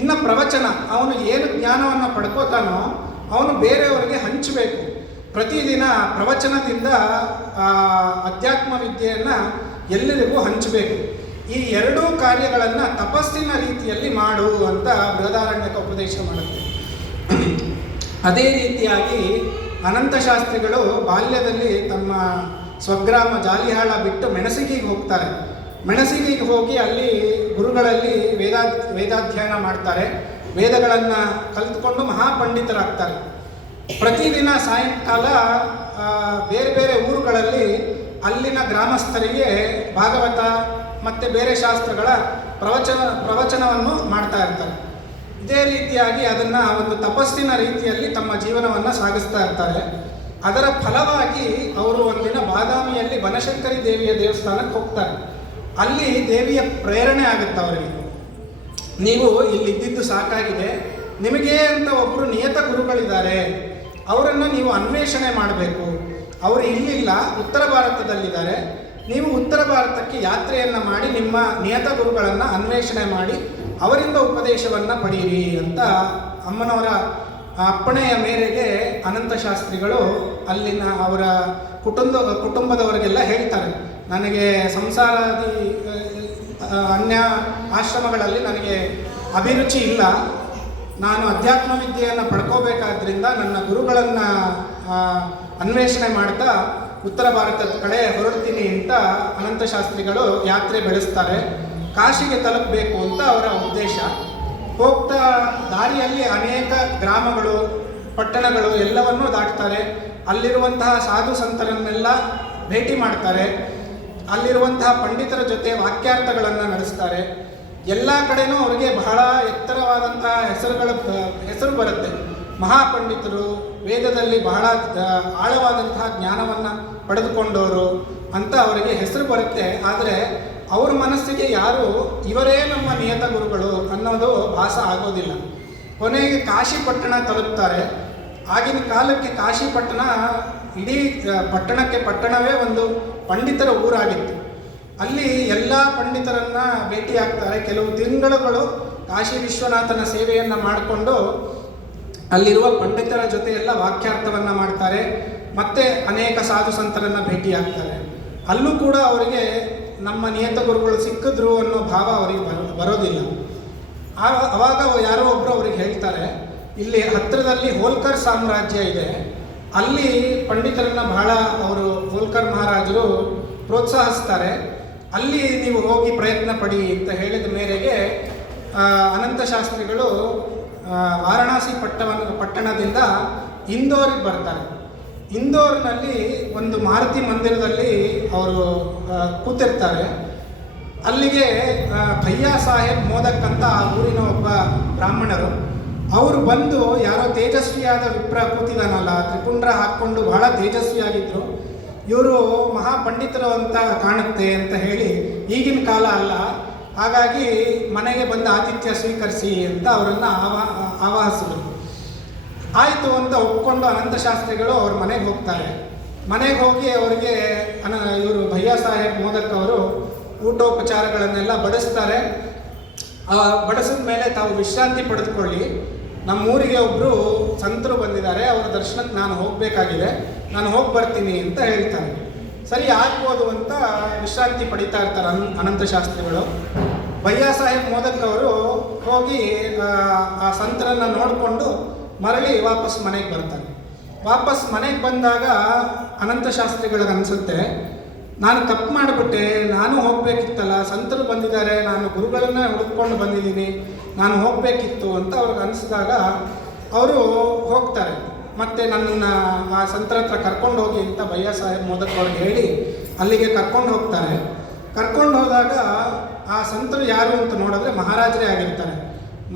ಇನ್ನು ಪ್ರವಚನ, ಅವನು ಏನು ಜ್ಞಾನವನ್ನು ಪಡ್ಕೋತಾನೋ ಅವನು ಬೇರೆಯವರಿಗೆ ಹಂಚಬೇಕು. ಪ್ರತಿದಿನ ಪ್ರವಚನದಿಂದ ಅಧ್ಯಾತ್ಮ ವಿದ್ಯೆಯನ್ನು ಎಲ್ಲರಿಗೂ ಹಂಚಬೇಕು. ಈ ಎರಡೂ ಕಾರ್ಯಗಳನ್ನು ತಪಸ್ಸಿನ ರೀತಿಯಲ್ಲಿ ಮಾಡು ಅಂತ ಬೃಹದಾರಣ್ಯಕ ಉಪದೇಶ ಮಾಡುತ್ತೆ. ಅದೇ ರೀತಿಯಾಗಿ ಅನಂತಶಾಸ್ತ್ರಿಗಳು ಬಾಲ್ಯದಲ್ಲಿ ತಮ್ಮ ಸ್ವಗ್ರಾಮ ಜಾಲಿಹಾಳ ಬಿಟ್ಟು ಮೆಣಸಿಗೆಗೆ ಹೋಗ್ತಾರೆ. ಮೆಣಸಿಗೆಗೆ ಹೋಗಿ ಅಲ್ಲಿ ಗುರುಗಳಲ್ಲಿ ವೇದಾಧ್ಯಯನ ಮಾಡ್ತಾರೆ. ವೇದಗಳನ್ನು ಕಲಿತುಕೊಂಡು ಮಹಾಪಂಡಿತರಾಗ್ತಾರೆ. ಪ್ರತಿದಿನ ಸಾಯಂಕಾಲ ಬೇರೆ ಬೇರೆ ಊರುಗಳಲ್ಲಿ ಅಲ್ಲಿನ ಗ್ರಾಮಸ್ಥರಿಗೆ ಭಾಗವತ ಮತ್ತು ಬೇರೆ ಶಾಸ್ತ್ರಗಳ ಪ್ರವಚನವನ್ನು ಮಾಡ್ತಾ ಇರ್ತಾರೆ. ಇದೇ ರೀತಿಯಾಗಿ ಅದನ್ನು ಒಂದು ತಪಸ್ಸಿನ ರೀತಿಯಲ್ಲಿ ತಮ್ಮ ಜೀವನವನ್ನು ಸಾಗಿಸ್ತಾ ಇರ್ತಾರೆ. ಅದರ ಫಲವಾಗಿ ಅವರು ಒಂದಿನ ಬಾದಾಮಿಯಲ್ಲಿ ಬನಶಂಕರಿ ದೇವಿಯ ದೇವಸ್ಥಾನಕ್ಕೆ ಹೋಗ್ತಾರೆ. ಅಲ್ಲಿ ದೇವಿಯ ಪ್ರೇರಣೆ ಆಗುತ್ತೆ ಅವರಿಗೆ, ನೀವು ಇಲ್ಲಿದ್ದು ಸಾಕಾಗಿದೆ, ನಿಮಗೆ ಅಂತ ಒಬ್ಬರು ನಿಯತ ಗುರುಗಳಿದ್ದಾರೆ, ಅವರನ್ನು ನೀವು ಅನ್ವೇಷಣೆ ಮಾಡಬೇಕು. ಅವರು ಇಲ್ಲಿಲ್ಲ, ಉತ್ತರ ಭಾರತದಲ್ಲಿದ್ದಾರೆ. ನೀವು ಉತ್ತರ ಭಾರತಕ್ಕೆ ಯಾತ್ರೆಯನ್ನು ಮಾಡಿ ನಿಮ್ಮ ನಿಯತ ಗುರುಗಳನ್ನು ಅನ್ವೇಷಣೆ ಮಾಡಿ ಅವರಿಂದ ಉಪದೇಶವನ್ನು ಪಡೆಯಿರಿ ಅಂತ ಅಮ್ಮನವರ ಅಪ್ಪಣೆಯ ಮೇರೆಗೆ ಅನಂತಶಾಸ್ತ್ರಿಗಳು ಅಲ್ಲಿನ ಅವರ ಕುಟುಂಬದವರಿಗೆಲ್ಲ ಹೇಳ್ತಾರೆ, ನನಗೆ ಸಂಸಾರಾದಿ ಅನ್ಯ ಆಶ್ರಮಗಳಲ್ಲಿ ನನಗೆ ಅಭಿರುಚಿ ಇಲ್ಲ, ನಾನು ಅಧ್ಯಾತ್ಮ ವಿದ್ಯೆಯನ್ನು ಪಡ್ಕೋಬೇಕಾದ್ರಿಂದ ನನ್ನ ಗುರುಗಳನ್ನು ಅನ್ವೇಷಣೆ ಮಾಡ್ತಾ ಉತ್ತರ ಭಾರತದ ಕಡೆ ಹೊರಡ್ತೀನಿ ಅಂತ ಅನಂತಶಾಸ್ತ್ರಿಗಳು ಯಾತ್ರೆ ಬೆಳೆಸ್ತಾರೆ. ಕಾಶಿಗೆ ತಲುಪಬೇಕು ಅಂತ ಅವರ ಉದ್ದೇಶ. ಹೋಗ್ತಾ ದಾರಿಯಲ್ಲಿ ಅನೇಕ ಗ್ರಾಮಗಳು, ಪಟ್ಟಣಗಳು ಎಲ್ಲವನ್ನೂ ದಾಟ್ತಾರೆ. ಅಲ್ಲಿರುವಂತಹ ಸಾಧು ಸಂತರನ್ನೆಲ್ಲ ಭೇಟಿ ಮಾಡ್ತಾರೆ. ಅಲ್ಲಿರುವಂತಹ ಪಂಡಿತರ ಜೊತೆ ವಾಕ್ಯಾರ್ಥಗಳನ್ನು ನಡೆಸ್ತಾರೆ. ಎಲ್ಲ ಕಡೆನೂ ಅವರಿಗೆ ಬಹಳ ಎತ್ತರವಾದಂತಹ ಹೆಸರು ಬರುತ್ತೆ. ಮಹಾಪಂಡಿತರು, ವೇದದಲ್ಲಿ ಬಹಳ ಆಳವಾದಂತಹ ಜ್ಞಾನವನ್ನು ಪಡೆದುಕೊಂಡವರು ಅಂತ ಅವರಿಗೆ ಹೆಸರು ಬರುತ್ತೆ. ಆದರೆ ಅವ್ರ ಮನಸ್ಸಿಗೆ ಯಾರು ಇವರೇ ನಮ್ಮ ನಿಯತ ಗುರುಗಳು ಅನ್ನೋದು ಭಾಸ ಆಗೋದಿಲ್ಲ. ಕೊನೆಗೆ ಕಾಶಿ ಪಟ್ಟಣ ತಲುಪ್ತಾರೆ. ಆಗಿನ ಕಾಲಕ್ಕೆ ಕಾಶಿ ಪಟ್ಟಣ ಇಡೀ ಪಟ್ಟಣವೇ ಒಂದು ಪಂಡಿತರ ಊರಾಗಿತ್ತು. ಅಲ್ಲಿ ಎಲ್ಲ ಪಂಡಿತರನ್ನ ಭೇಟಿಯಾಗ್ತಾರೆ. ಕೆಲವು ತಿಂಗಳುಗಳು ಕಾಶಿ ವಿಶ್ವನಾಥನ ಸೇವೆಯನ್ನು ಮಾಡಿಕೊಂಡು ಅಲ್ಲಿರುವ ಪಂಡಿತರ ಜೊತೆ ಎಲ್ಲ ವಾಕ್ಯಾರ್ಥವನ್ನು ಮಾಡ್ತಾರೆ. ಮತ್ತೆ ಅನೇಕ ಸಾಧು ಸಂತರನ್ನು ಭೇಟಿಯಾಗ್ತಾರೆ. ಅಲ್ಲೂ ಕೂಡ ಅವರಿಗೆ ನಮ್ಮ ನಿಯತ ಗುರುಗಳು ಸಿಕ್ಕಿದ್ರು ಅನ್ನೋ ಭಾವ ಅವರಿಗೆ ಬರೋದಿಲ್ಲ. ಆವಾಗ ಯಾರೋ ಒಬ್ಬರು ಅವ್ರಿಗೆ ಹೇಳ್ತಾರೆ, ಇಲ್ಲಿ ಹತ್ತಿರದಲ್ಲಿ ಹೋಲ್ಕರ್ ಸಾಮ್ರಾಜ್ಯ ಇದೆ, ಅಲ್ಲಿ ಪಂಡಿತರನ್ನು ಬಹಳ ಅವರು ಹೋಲ್ಕರ್ ಮಹಾರಾಜರು ಪ್ರೋತ್ಸಾಹಿಸ್ತಾರೆ, ಅಲ್ಲಿ ನೀವು ಹೋಗಿ ಪ್ರಯತ್ನ ಪಡಿ ಅಂತ ಹೇಳಿದ ಮೇರೆಗೆ ಅನಂತಶಾಸ್ತ್ರಿಗಳು ವಾರಣಾಸಿ ಪಟ್ಟಣದಿಂದ ಇಂದೋರಿಗೆ ಬರ್ತಾರೆ. ಇಂದೋರ್ನಲ್ಲಿ ಒಂದು ಮಾರುತಿ ಮಂದಿರದಲ್ಲಿ ಅವರು ಕೂತಿರ್ತಾರೆ. ಅಲ್ಲಿಗೆ ಭಯ್ಯಾ ಸಾಹೇಬ್ ಮೋದಕ್ ಅಂತ ಆ ಊರಿನ ಒಬ್ಬ ಬ್ರಾಹ್ಮಣರು ಅವರು ಬಂದು, ಯಾರೋ ತೇಜಸ್ವಿಯಾದ ವಿಪ್ರ ಕೂತಿದಾನಲ್ಲ, ತ್ರಿಪುಂಡ್ರ ಹಾಕ್ಕೊಂಡು ಬಹಳ ತೇಜಸ್ವಿಯಾಗಿದ್ದರು, ಇವರು ಮಹಾಪಂಡಿತರು ಅಂತ ಕಾಣುತ್ತೆ ಅಂತ ಹೇಳಿ, ಈಗಿನ ಕಾಲ ಅಲ್ಲ, ಹಾಗಾಗಿ ಮನೆಗೆ ಬಂದು ಆತಿಥ್ಯ ಸ್ವೀಕರಿಸಿ ಅಂತ ಅವರನ್ನು ಆವಾಹಿಸಿದರು. ಆಯಿತು ಅಂತ ಒಪ್ಕೊಂಡು ಅನಂತಶಾಸ್ತ್ರಿಗಳು ಅವ್ರ ಮನೆಗೆ ಹೋಗ್ತಾರೆ. ಮನೆಗೆ ಹೋಗಿ ಅವರಿಗೆ ಇವರು ಭಯ್ಯಾ ಸಾಹೇಬ್ ಮೋದಕ್ ಅವರು ಊಟೋಪಚಾರಗಳನ್ನೆಲ್ಲ ಬಡಿಸ್ತಾರೆ. ಬಡಿಸಿದ ಮೇಲೆ ತಾವು ವಿಶ್ರಾಂತಿ ಪಡೆದುಕೊಳ್ಳಿ, ನಮ್ಮೂರಿಗೆ ಒಬ್ಬರು ಸಂತರು ಬಂದಿದ್ದಾರೆ, ಅವರ ದರ್ಶನಕ್ಕೆ ನಾನು ಹೋಗಬೇಕಾಗಿದೆ, ನಾನು ಹೋಗಿ ಬರ್ತೀನಿ ಅಂತ ಹೇಳ್ತಾರೆ. ಸರಿ ಆಗ್ಬೋದು ಅಂತ ವಿಶ್ರಾಂತಿ ಪಡಿತಾ ಇರ್ತಾರೆ ಅನಂತ ಶಾಸ್ತ್ರಿಗಳು. ಭಯ್ಯ ಸಾಹೇಬ್ ಮೋದಕ್ ಅವರು ಹೋಗಿ ಆ ಸಂತರನ್ನು ನೋಡಿಕೊಂಡು ಮರಳಿ ವಾಪಸ್ ಮನೆಗೆ ಬರ್ತಾರೆ. ವಾಪಸ್ ಮನೆಗೆ ಬಂದಾಗ ಅನಂತ ಶಾಸ್ತ್ರಿಗಳಿಗೆ ಅನಿಸುತ್ತೆ, ನಾನು ತಪ್ಪು ಮಾಡಿಬಿಟ್ಟೆ, ನಾನು ಹೋಗಬೇಕಿತ್ತಲ್ಲ, ಸಂತರು ಬಂದಿದ್ದಾರೆ, ನಾನು ಗುರುಗಳನ್ನ ಹುಡುಕೊಂಡು ಬಂದಿದ್ದೀನಿ, ನಾನು ಹೋಗಬೇಕಿತ್ತು ಅಂತ ಅವ್ರಿಗೆ ಅನಿಸಿದಾಗ ಅವರು ಹೋಗ್ತಾರೆ. ಮತ್ತು ನನ್ನನ್ನು ಆ ಸಂತರ ಹತ್ರ ಕರ್ಕೊಂಡು ಹೋಗಿ ಅಂತ ಭಯ್ಯ ಸಾಹೇಬ್ ಮೋದಕ್ ಅವ್ರಿಗೆ ಹೇಳಿ ಅಲ್ಲಿಗೆ ಕರ್ಕೊಂಡು ಹೋಗ್ತಾರೆ. ಕರ್ಕೊಂಡು ಹೋದಾಗ ಆ ಸಂತರು ಯಾರು ಅಂತ ನೋಡಿದ್ರೆ ಮಹಾರಾಜರೇ ಆಗಿರ್ತಾರೆ.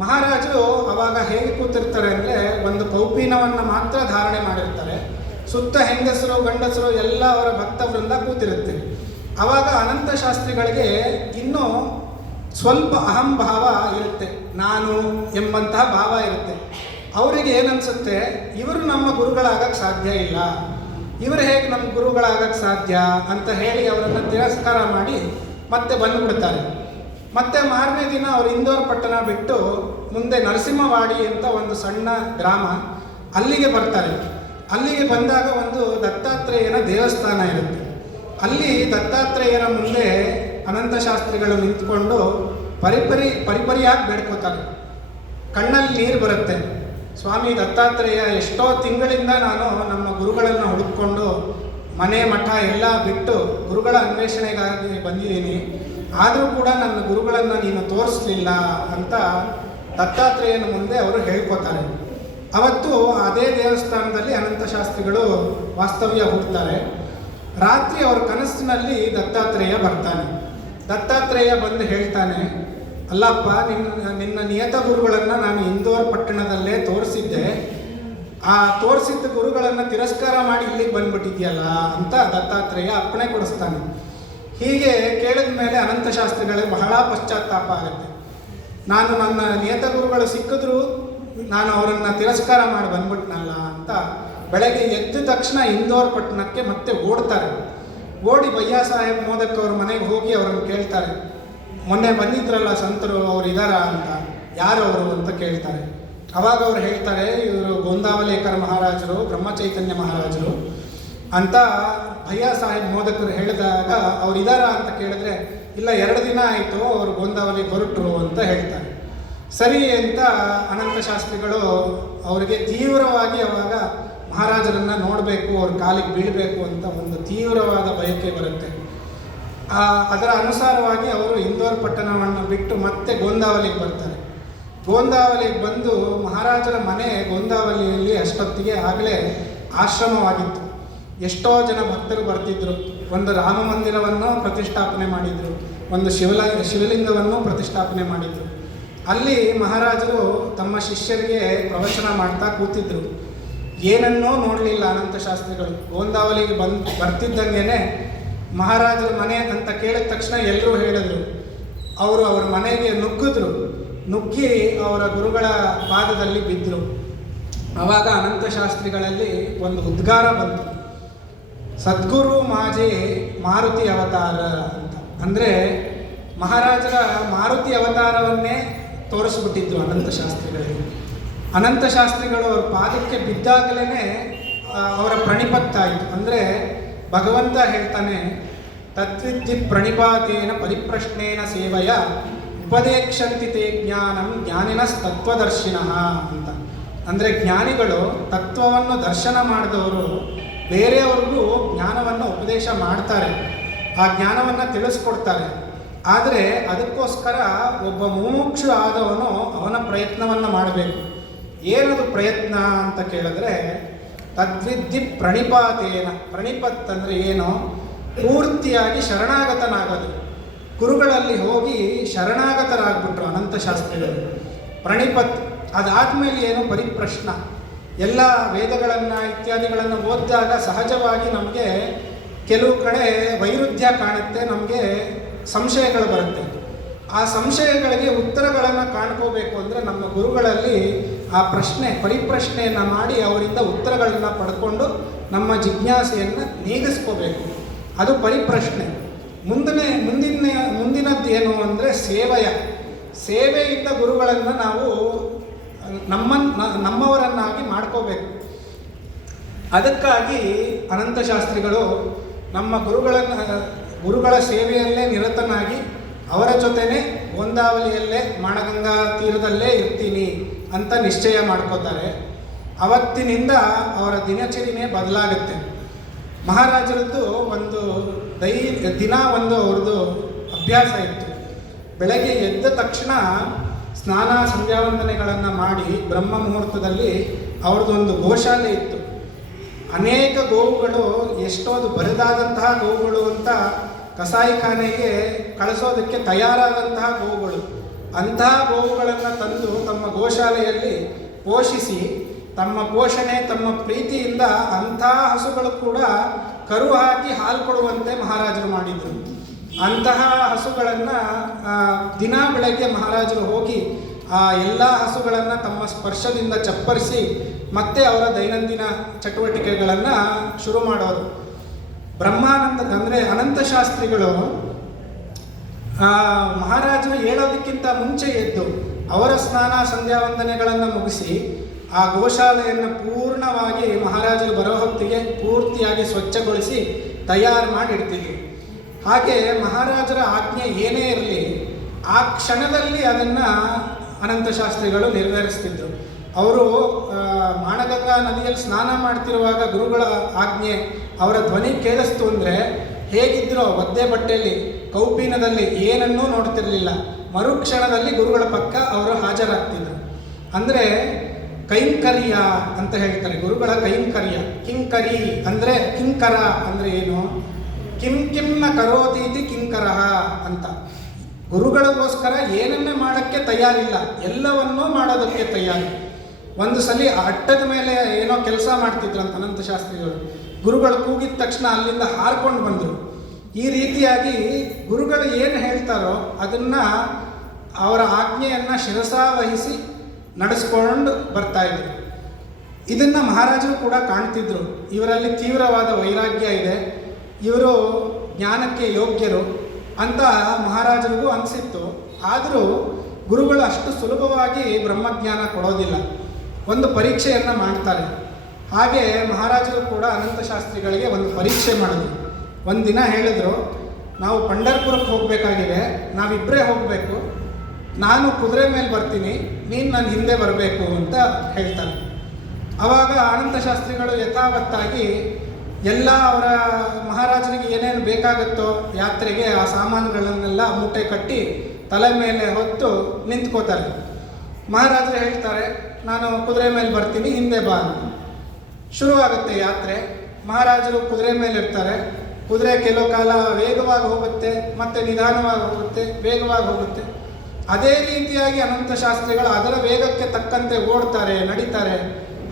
ಮಹಾರಾಜರು ಅವಾಗ ಹೇಗೆ ಕೂತಿರ್ತಾರೆ ಅಂದರೆ ಒಂದು ಕೌಪೀನವನ್ನು ಮಾತ್ರ ಧಾರಣೆ ಮಾಡಿರ್ತಾರೆ. ಸುತ್ತ ಹೆಂಗಸರು ಗಂಡಸರು ಎಲ್ಲ ಅವರ ಭಕ್ತವೃಂದ ಕೂತಿರುತ್ತೆ. ಆವಾಗ ಅನಂತ ಶಾಸ್ತ್ರಿಗಳಿಗೆ ಇನ್ನೂ ಸ್ವಲ್ಪ ಅಹಂಭಾವ ಇರುತ್ತೆ, ನಾನು ಎಂಬಂತಹ ಭಾವ ಇರುತ್ತೆ. ಅವರಿಗೆ ಏನನ್ಸುತ್ತೆ, ಇವರು ನಮ್ಮ ಗುರುಗಳಾಗಕ್ಕೆ ಸಾಧ್ಯ ಇಲ್ಲ, ಇವರು ಹೇಗೆ ನಮ್ಮ ಗುರುಗಳಾಗಕ್ಕೆ ಸಾಧ್ಯ ಅಂತ ಹೇಳಿ ಅವರನ್ನು ತಿರಸ್ಕಾರ ಮಾಡಿ ಮತ್ತೆ ಬಂದುಬಿಡ್ತಾರೆ. ಮತ್ತೆ ಮಾರನೇ ದಿನ ಅವರು ಇಂದೋರ್ ಪಟ್ಟಣ ಬಿಟ್ಟು ಮುಂದೆ ನರಸಿಂಹವಾಡಿ ಅಂತ ಒಂದು ಸಣ್ಣ ಗ್ರಾಮ, ಅಲ್ಲಿಗೆ ಬರ್ತಾರೆ. ಅಲ್ಲಿಗೆ ಬಂದಾಗ ಒಂದು ದತ್ತಾತ್ರೇಯನ ದೇವಸ್ಥಾನ ಇರುತ್ತೆ. ಅಲ್ಲಿ ದತ್ತಾತ್ರೇಯನ ಮುಂದೆ ಅನಂತ ಶಾಸ್ತ್ರಿಗಳು ನಿಂತ್ಕೊಂಡು ಪರಿಪರಿಯಾಗಿ ಬೇಡ್ಕೋತಾರೆ. ಕಣ್ಣಲ್ಲಿ ನೀರು ಬರುತ್ತೆ. ಸ್ವಾಮಿ ದತ್ತಾತ್ರೇಯ, ಎಷ್ಟೋ ತಿಂಗಳಿಂದ ನಾನು ನಮ್ಮ ಗುರುಗಳನ್ನು ಹುಡುಕೊಂಡು ಮನೆ ಮಠ ಎಲ್ಲ ಬಿಟ್ಟು ಗುರುಗಳ ಅನ್ವೇಷಣೆಗಾಗಿ ಬಂದಿದ್ದೀನಿ, ಆದರೂ ಕೂಡ ನನ್ನ ಗುರುಗಳನ್ನು ನೀನು ತೋರಿಸ್ಲಿಲ್ಲ ಅಂತ ದತ್ತಾತ್ರೇಯನ ಮುಂದೆ ಅವರು ಹೇಳ್ಕೊತಾರೆ. ಅವತ್ತು ಅದೇ ದೇವಸ್ಥಾನದಲ್ಲಿ ಅನಂತ ಶಾಸ್ತ್ರಿಗಳು ವಾಸ್ತವ್ಯ ಹೂಡ್ತಾರೆ. ರಾತ್ರಿ ಅವ್ರ ಕನಸಿನಲ್ಲಿ ದತ್ತಾತ್ರೇಯ ಬರ್ತಾನೆ. ದತ್ತಾತ್ರೇಯ ಬಂದು ಹೇಳ್ತಾನೆ, ಅಲ್ಲಪ್ಪ, ನಿನ್ನ ನಿಯತ ಗುರುಗಳನ್ನು ನಾನು ಇಂದೋರ್ ಪಟ್ಟಣದಲ್ಲೇ ತೋರಿಸಿದ್ದೆ, ಆ ತೋರಿಸಿದ್ದ ಗುರುಗಳನ್ನು ತಿರಸ್ಕಾರ ಮಾಡಿ ಇಲ್ಲಿಗೆ ಬಂದ್ಬಿಟ್ಟಿದ್ಯಲ್ಲ ಅಂತ ದತ್ತಾತ್ರೇಯ ಅಪ್ಪಣೆ ಕೊಡಿಸ್ತಾನೆ. ಹೀಗೆ ಕೇಳಿದ ಮೇಲೆ ಅನಂತ ಶಾಸ್ತ್ರಿಗಳಿಗೆ ಬಹಳ ಪಶ್ಚಾತ್ತಾಪ ಆಗುತ್ತೆ. ನಾನು ನನ್ನ ನಿಯತ ಗುರುಗಳು ಸಿಕ್ಕಿದ್ರು ನಾನು ಅವರನ್ನು ತಿರಸ್ಕಾರ ಮಾಡಿ ಬಂದ್ಬಿಟ್ನಲ್ಲ ಅಂತ ಬೆಳಗ್ಗೆ ಎದ್ದ ತಕ್ಷಣ ಇಂದೋರ್ ಪಟ್ಟಣಕ್ಕೆ ಮತ್ತೆ ಓಡ್ತಾರೆ. ಓಡಿ ಭಯ್ಯ ಸಾಹೇಬ್ ಮೋದಕ್ ಅವ್ರ ಮನೆಗೆ ಹೋಗಿ ಅವರನ್ನು ಕೇಳ್ತಾರೆ, ಮೊನ್ನೆ ಬಂದಿದ್ರಲ್ಲ ಸಂತರು, ಅವ್ರು ಇದ್ದಾರಾ ಅಂತ. ಯಾರು ಅವರು ಅಂತ ಕೇಳ್ತಾರೆ. ಅವಾಗ ಅವ್ರು ಹೇಳ್ತಾರೆ, ಇವರು ಗೋಂದಾವಲೇಕರ ಮಹಾರಾಜರು, ಬ್ರಹ್ಮಚೈತನ್ಯ ಮಹಾರಾಜರು ಅಂತ ಭಯ್ಯ ಸಾಹೇಬ್ ಮೋದಕರು ಹೇಳಿದಾಗ ಅವ್ರು ಇದ್ದಾರಾ ಅಂತ ಕೇಳಿದ್ರೆ, ಇಲ್ಲ 2 ದಿನ ಆಯಿತು ಅವರು ಗೋಂದಾವಲಿಗೆ ಹೊರಟರು ಅಂತ ಹೇಳ್ತಾರೆ. ಸರಿ ಅಂತ ಅನಂತ ಶಾಸ್ತ್ರಿಗಳು ಅವರಿಗೆ ತೀವ್ರವಾಗಿ ಅವಾಗ ಮಹಾರಾಜರನ್ನು ನೋಡಬೇಕು, ಅವ್ರ ಕಾಲಿಗೆ ಬೀಳಬೇಕು ಅಂತ ಒಂದು ತೀವ್ರವಾದ ಬಯಕೆ ಬರುತ್ತೆ. ಅದರ ಅನುಸಾರವಾಗಿ ಅವರು ಇಂದೋರ್ ಪಟ್ಟಣವನ್ನು ಬಿಟ್ಟು ಮತ್ತೆ ಗೋಂದಾವಲಿಗೆ ಬರ್ತಾರೆ. ಗೋಂದಾವಲಿಗೆ ಬಂದು ಮಹಾರಾಜರ ಮನೆ ಗೋಂದಾವಲಿಯಲ್ಲಿ ಅಷ್ಟೊತ್ತಿಗೆ ಆಗಲೇ ಆಶ್ರಮವಾಗಿತ್ತು. ಎಷ್ಟೋ ಜನ ಭಕ್ತರು ಬರ್ತಿದ್ರು. ಒಂದು ರಾಮ ಮಂದಿರವನ್ನು ಪ್ರತಿಷ್ಠಾಪನೆ ಮಾಡಿದರು, ಒಂದು ಶಿವಲಿಂಗವನ್ನು ಪ್ರತಿಷ್ಠಾಪನೆ ಮಾಡಿದರು. ಅಲ್ಲಿ ಮಹಾರಾಜರು ತಮ್ಮ ಶಿಷ್ಯರಿಗೆ ಪ್ರವಚನ ಮಾಡ್ತಾ ಕೂತಿದ್ರು. ಏನನ್ನೂ ನೋಡಲಿಲ್ಲ ಅನಂತ ಶಾಸ್ತ್ರಿಗಳು. ಗೋಂದಾವಲಿಗೆ ಬರ್ತಿದ್ದಂಗೆ ಮಹಾರಾಜರ ಮನೆ ಅಂತ ಕೇಳಿದ ತಕ್ಷಣ ಎಲ್ಲರೂ ಹೇಳಿದ್ರು. ಅವರು ಅವ್ರ ಮನೆಗೆ ನುಗ್ಗಿ ಅವರ ಗುರುಗಳ ಪಾದದಲ್ಲಿ ಬಿದ್ದರು. ಆವಾಗ ಅನಂತ ಶಾಸ್ತ್ರಿಗಳಲ್ಲಿ ಒಂದು ಉದ್ಗಾರ ಬಂತು, ಸದ್ಗುರು ಮಾಜೆ ಮಾರುತಿ ಅವತಾರ ಅಂತ. ಅಂದರೆ ಮಹಾರಾಜರ ಮಾರುತಿ ಅವತಾರವನ್ನೇ ತೋರಿಸ್ಬಿಟ್ಟಿದ್ರು ಅನಂತ ಶಾಸ್ತ್ರಿಗಳಿಗೆ. ಅನಂತ ಶಾಸ್ತ್ರಿಗಳು ಅವ್ರ ಪಾದಕ್ಕೆ ಬಿದ್ದಾಗಲೇ ಅವರ ಪ್ರಣಿಪತ್ತಾಯಿತು. ಅಂದರೆ ಭಗವಂತ ಹೇಳ್ತಾನೆ, ತದ್ವಿದ್ಧಿ ಪ್ರಣಿಪಾತೇನ ಪರಿಪ್ರಶ್ನೇನ ಸೇವಯ ಉಪದೇಕ್ಷಂತಿ ತೇ ಜ್ಞಾನಂ ಜ್ಞಾನಿನಸ್ ತತ್ವದರ್ಶಿನಃ ಅಂತ. ಅಂದರೆ ಜ್ಞಾನಿಗಳು ತತ್ವವನ್ನು ದರ್ಶನ ಮಾಡಿದವರು ಬೇರೆಯವ್ರಿಗೂ ಜ್ಞಾನವನ್ನು ಉಪದೇಶ ಮಾಡ್ತಾರೆ, ಆ ಜ್ಞಾನವನ್ನು ತಿಳಿಸ್ಕೊಡ್ತಾರೆ. ಆದರೆ ಅದಕ್ಕೋಸ್ಕರ ಒಬ್ಬ ಮುಮುಕ್ಷು ಆದವನು ಅವನ ಪ್ರಯತ್ನವನ್ನು ಮಾಡಬೇಕು. ಏನದು ಪ್ರಯತ್ನ ಅಂತ ಕೇಳಿದ್ರೆ, ತದ್ವಿದ್ಧಿ ಪ್ರಣಿಪಾತೇನ. ಪ್ರಣಿಪತ್ ಅಂದರೆ ಏನು? ಪೂರ್ತಿಯಾಗಿ ಶರಣಾಗತನಾಗೋದು. ಗುರುಗಳಲ್ಲಿ ಹೋಗಿ ಶರಣಾಗತರಾಗ್ಬಿಟ್ರು ಅನಂತ ಶಾಸ್ತ್ರಿಗಳು. ಪ್ರಣಿಪತ್. ಅದಾದಮೇಲೆ ಏನು? ಪರಿಪ್ರಶ್ನ. ಎಲ್ಲ ವೇದಗಳನ್ನು ಇತ್ಯಾದಿಗಳನ್ನು ಓದಿದಾಗ ಸಹಜವಾಗಿ ನಮಗೆ ಕೆಲವು ಕಡೆ ವೈರುಧ್ಯ ಕಾಣುತ್ತೆ, ನಮಗೆ ಸಂಶಯಗಳು ಬರುತ್ತೆ. ಆ ಸಂಶಯಗಳಿಗೆ ಉತ್ತರಗಳನ್ನು ಕಾಣ್ಕೋಬೇಕು ಅಂದರೆ ನಮ್ಮ ಗುರುಗಳಲ್ಲಿ ಆ ಪರಿಪ್ರಶ್ನೆಯನ್ನು ಮಾಡಿ ಅವರಿಂದ ಉತ್ತರಗಳನ್ನು ಪಡ್ಕೊಂಡು ನಮ್ಮ ಜಿಜ್ಞಾಸೆಯನ್ನು ನೀಗಿಸ್ಕೋಬೇಕು. ಅದು ಪರಿಪ್ರಶ್ನೆ. ಮುಂದಿನದ್ದು ಏನು ಅಂದರೆ ಸೇವೆಯಿಂದ ಗುರುಗಳನ್ನು ನಾವು ನಮ್ಮವರನ್ನಾಗಿ ಮಾಡ್ಕೋಬೇಕು. ಅದಕ್ಕಾಗಿ ಅನಂತ ಶಾಸ್ತ್ರಿಗಳು ನಮ್ಮ ಗುರುಗಳ ಸೇವೆಯಲ್ಲೇ ನಿರತನಾಗಿ ಅವರ ಜೊತೆನೇ ಗೋಂದಾವಲಿಯಲ್ಲೇ ಮಾಣಗಂಗಾ ತೀರದಲ್ಲೇ ಇರ್ತೀನಿ ಅಂತ ನಿಶ್ಚಯ ಮಾಡ್ಕೋತಾರೆ. ಅವತ್ತಿನಿಂದ ಅವರ ದಿನಚರಿನೇ ಬದಲಾಗುತ್ತೆ. ಮಹಾರಾಜರದ್ದು ಒಂದು ದಿನ ಅವ್ರದ್ದು ಅಭ್ಯಾಸ ಇತ್ತು. ಬೆಳಗ್ಗೆ ಎದ್ದ ತಕ್ಷಣ ಸ್ನಾನ ಸಂಧ್ಯಾವಂದನೆಗಳನ್ನು ಮಾಡಿ ಬ್ರಹ್ಮ ಮುಹೂರ್ತದಲ್ಲಿ ಅವ್ರದ್ದೊಂದು ಗೋಶಾಲೆ ಇತ್ತು. ಅನೇಕ ಗೋವುಗಳು, ಎಷ್ಟೊಂದು ಬರಿದಾದಂತಹ ಗೋವುಗಳು ಅಂತ ಕಸಾಯಿಖಾನೆಗೆ ಕಳಿಸೋದಕ್ಕೆ ತಯಾರಾದಂತಹ ಗೋವುಗಳು, ಅಂತಹ ಗೋವುಗಳನ್ನು ತಂದು ತಮ್ಮ ಗೋಶಾಲೆಯಲ್ಲಿ ಪೋಷಿಸಿ ತಮ್ಮ ಪೋಷಣೆ ತಮ್ಮ ಪ್ರೀತಿಯಿಂದ ಅಂತಹ ಹಸುಗಳು ಕೂಡ ಕರು ಹಾಕಿ ಹಾಲು ಕೊಡುವಂತೆ ಮಹಾರಾಜರು ಮಾಡಿದರು. ಅಂತಹ ಹಸುಗಳನ್ನು ದಿನ ಬೆಳಗ್ಗೆ ಮಹಾರಾಜರು ಹೋಗಿ ಆ ಎಲ್ಲ ಹಸುಗಳನ್ನು ತಮ್ಮ ಸ್ಪರ್ಶದಿಂದ ಚಪ್ಪರಿಸಿ ಮತ್ತೆ ಅವರ ದೈನಂದಿನ ಚಟುವಟಿಕೆಗಳನ್ನು ಶುರು ಮಾಡೋರು. ಬ್ರಹ್ಮಾನಂದ ಅಂದರೆ ಅನಂತ ಶಾಸ್ತ್ರಿಗಳು ಮಹಾರಾಜರು ಹೇಳೋದಕ್ಕಿಂತ ಮುಂಚೆ ಎದ್ದು ಅವರ ಸ್ನಾನ ಸಂಧ್ಯಾವಂದನೆಗಳನ್ನು ಮುಗಿಸಿ ಆ ಗೋಶಾಲೆಯನ್ನು ಪೂರ್ಣವಾಗಿ ಮಹಾರಾಜರು ಬರೋ ಹೊತ್ತಿಗೆ ಪೂರ್ತಿಯಾಗಿ ಸ್ವಚ್ಛಗೊಳಿಸಿ ತಯಾರು ಮಾಡಿಡ್ತಿದ್ರು. ಹಾಗೆ ಮಹಾರಾಜರ ಆಜ್ಞೆ ಏನೇ ಇರಲಿ ಆ ಕ್ಷಣದಲ್ಲಿ ಅದನ್ನು ಅನಂತ ಶಾಸ್ತ್ರಿಗಳು ನೆರವೇರಿಸ್ತಿದ್ರು. ಅವರು ಮಾಣಗಂಗಾ ನದಿಯಲ್ಲಿ ಸ್ನಾನ ಮಾಡ್ತಿರುವಾಗ ಗುರುಗಳ ಆಜ್ಞೆ ಅವರ ಧ್ವನಿ ಕೇಳಿಸ್ತು ಅಂದರೆ ಹೇಗಿದ್ರೋ ಒದ್ದೆ ಬಟ್ಟೆಯಲ್ಲಿ ಕೌಪೀನದಲ್ಲಿ ಏನನ್ನೂ ನೋಡ್ತಿರಲಿಲ್ಲ. ಮರುಕ್ಷಣದಲ್ಲಿ ಗುರುಗಳ ಪಕ್ಕ ಅವರು ಹಾಜರಾಗ್ತಿದ್ರು. ಅಂದರೆ ಕೈಂಕರ್ಯ ಅಂತ ಹೇಳ್ತಾರೆ, ಗುರುಗಳ ಕೈಂಕರ್ಯ. ಕಿಂಕರಿ ಅಂದರೆ ಕಿಂಕರ ಅಂದರೆ ಏನು? ಕಿಂನ ಕರೋತೀತಿ ಕಿಂಕರಃ ಅಂತ. ಗುರುಗಳಿಗೋಸ್ಕರ ಏನನ್ನೇ ಮಾಡೋಕ್ಕೆ ತಯಾರಿಲ್ಲ, ಎಲ್ಲವನ್ನೂ ಮಾಡೋದಕ್ಕೆ ತಯಾರಿ. ಒಂದು ಸಲ ಅಟ್ಟದ ಮೇಲೆ ಏನೋ ಕೆಲಸ ಮಾಡ್ತಿದ್ರಂತ ಅನಂತ ಶಾಸ್ತ್ರಿಗಳು. ಗುರುಗಳು ಕೂಗಿದ ತಕ್ಷಣ ಅಲ್ಲಿಂದ ಹಾರ್ಕೊಂಡು ಬಂದರು. ಈ ರೀತಿಯಾಗಿ ಗುರುಗಳು ಏನು ಹೇಳ್ತಾರೋ ಅದನ್ನು ಅವರ ಆಜ್ಞೆಯನ್ನು ಶಿರಸಾವಹಿಸಿ ನಡೆಸ್ಕೊಂಡು ಬರ್ತಾಯಿದ್ರು. ಇದನ್ನು ಮಹಾರಾಜರು ಕೂಡ ಕಾಣ್ತಿದ್ರು. ಇವರಲ್ಲಿ ತೀವ್ರವಾದ ವೈರಾಗ್ಯ ಇದೆ, ಇವರು ಜ್ಞಾನಕ್ಕೆ ಯೋಗ್ಯರು ಅಂತ ಮಹಾರಾಜರಿಗೂ ಅನಿಸಿತ್ತು. ಆದರೂ ಗುರುಗಳು ಅಷ್ಟು ಸುಲಭವಾಗಿ ಬ್ರಹ್ಮಜ್ಞಾನ ಕೊಡೋದಿಲ್ಲ, ಒಂದು ಪರೀಕ್ಷೆಯನ್ನು ಮಾಡ್ತಾರೆ. ಹಾಗೆ ಮಹಾರಾಜರು ಕೂಡ ಅನಂತ ಶಾಸ್ತ್ರಿಗಳಿಗೆ ಒಂದು ಪರೀಕ್ಷೆ ಮಾಡಿದ್ರು. ಒಂದು ದಿನ ಹೇಳಿದ್ರು, ನಾವು ಪಂಢರ್ಪುರಕ್ಕೆ ಹೋಗಬೇಕಾಗಿದೆ, ನಾವಿಬ್ಬರೇ ಹೋಗಬೇಕು, ನಾನು ಕುದುರೆ ಮೇಲೆ ಬರ್ತೀನಿ, ನೀನು ನನ್ನ ಹಿಂದೆ ಬರಬೇಕು ಅಂತ ಹೇಳ್ತಾರೆ. ಆವಾಗ ಅನಂತ ಶಾಸ್ತ್ರಿಗಳು ಯಥಾವತ್ತಾಗಿ ಎಲ್ಲ ಅವರ ಮಹಾರಾಜನಿಗೆ ಏನೇನು ಬೇಕಾಗುತ್ತೋ ಯಾತ್ರೆಗೆ ಆ ಸಾಮಾನುಗಳನ್ನೆಲ್ಲ ಮೂಟೆ ಕಟ್ಟಿ ತಲೆ ಮೇಲೆ ಹೊತ್ತು ನಿಂತ್ಕೋತಾರೆ. ಮಹಾರಾಜರು ಹೇಳ್ತಾರೆ, ನಾನು ಕುದುರೆ ಮೇಲೆ ಬರ್ತೀನಿ, ಹಿಂದೆ ಬಾ ಅಂತ. ಶುರುವಾಗುತ್ತೆ ಯಾತ್ರೆ. ಮಹಾರಾಜರು ಕುದುರೆ ಮೇಲೆ ಇರ್ತಾರೆ. ಕುದುರೆ ಕೆಲವು ಕಾಲ ವೇಗವಾಗಿ ಹೋಗುತ್ತೆ, ಮತ್ತು ನಿಧಾನವಾಗಿ ಹೋಗುತ್ತೆ, ವೇಗವಾಗಿ ಹೋಗುತ್ತೆ. ಅದೇ ರೀತಿಯಾಗಿ ಅನಂತ ಶಾಸ್ತ್ರಿಗಳು ಅದರ ವೇಗಕ್ಕೆ ತಕ್ಕಂತೆ ಓಡ್ತಾರೆ, ನಡೀತಾರೆ,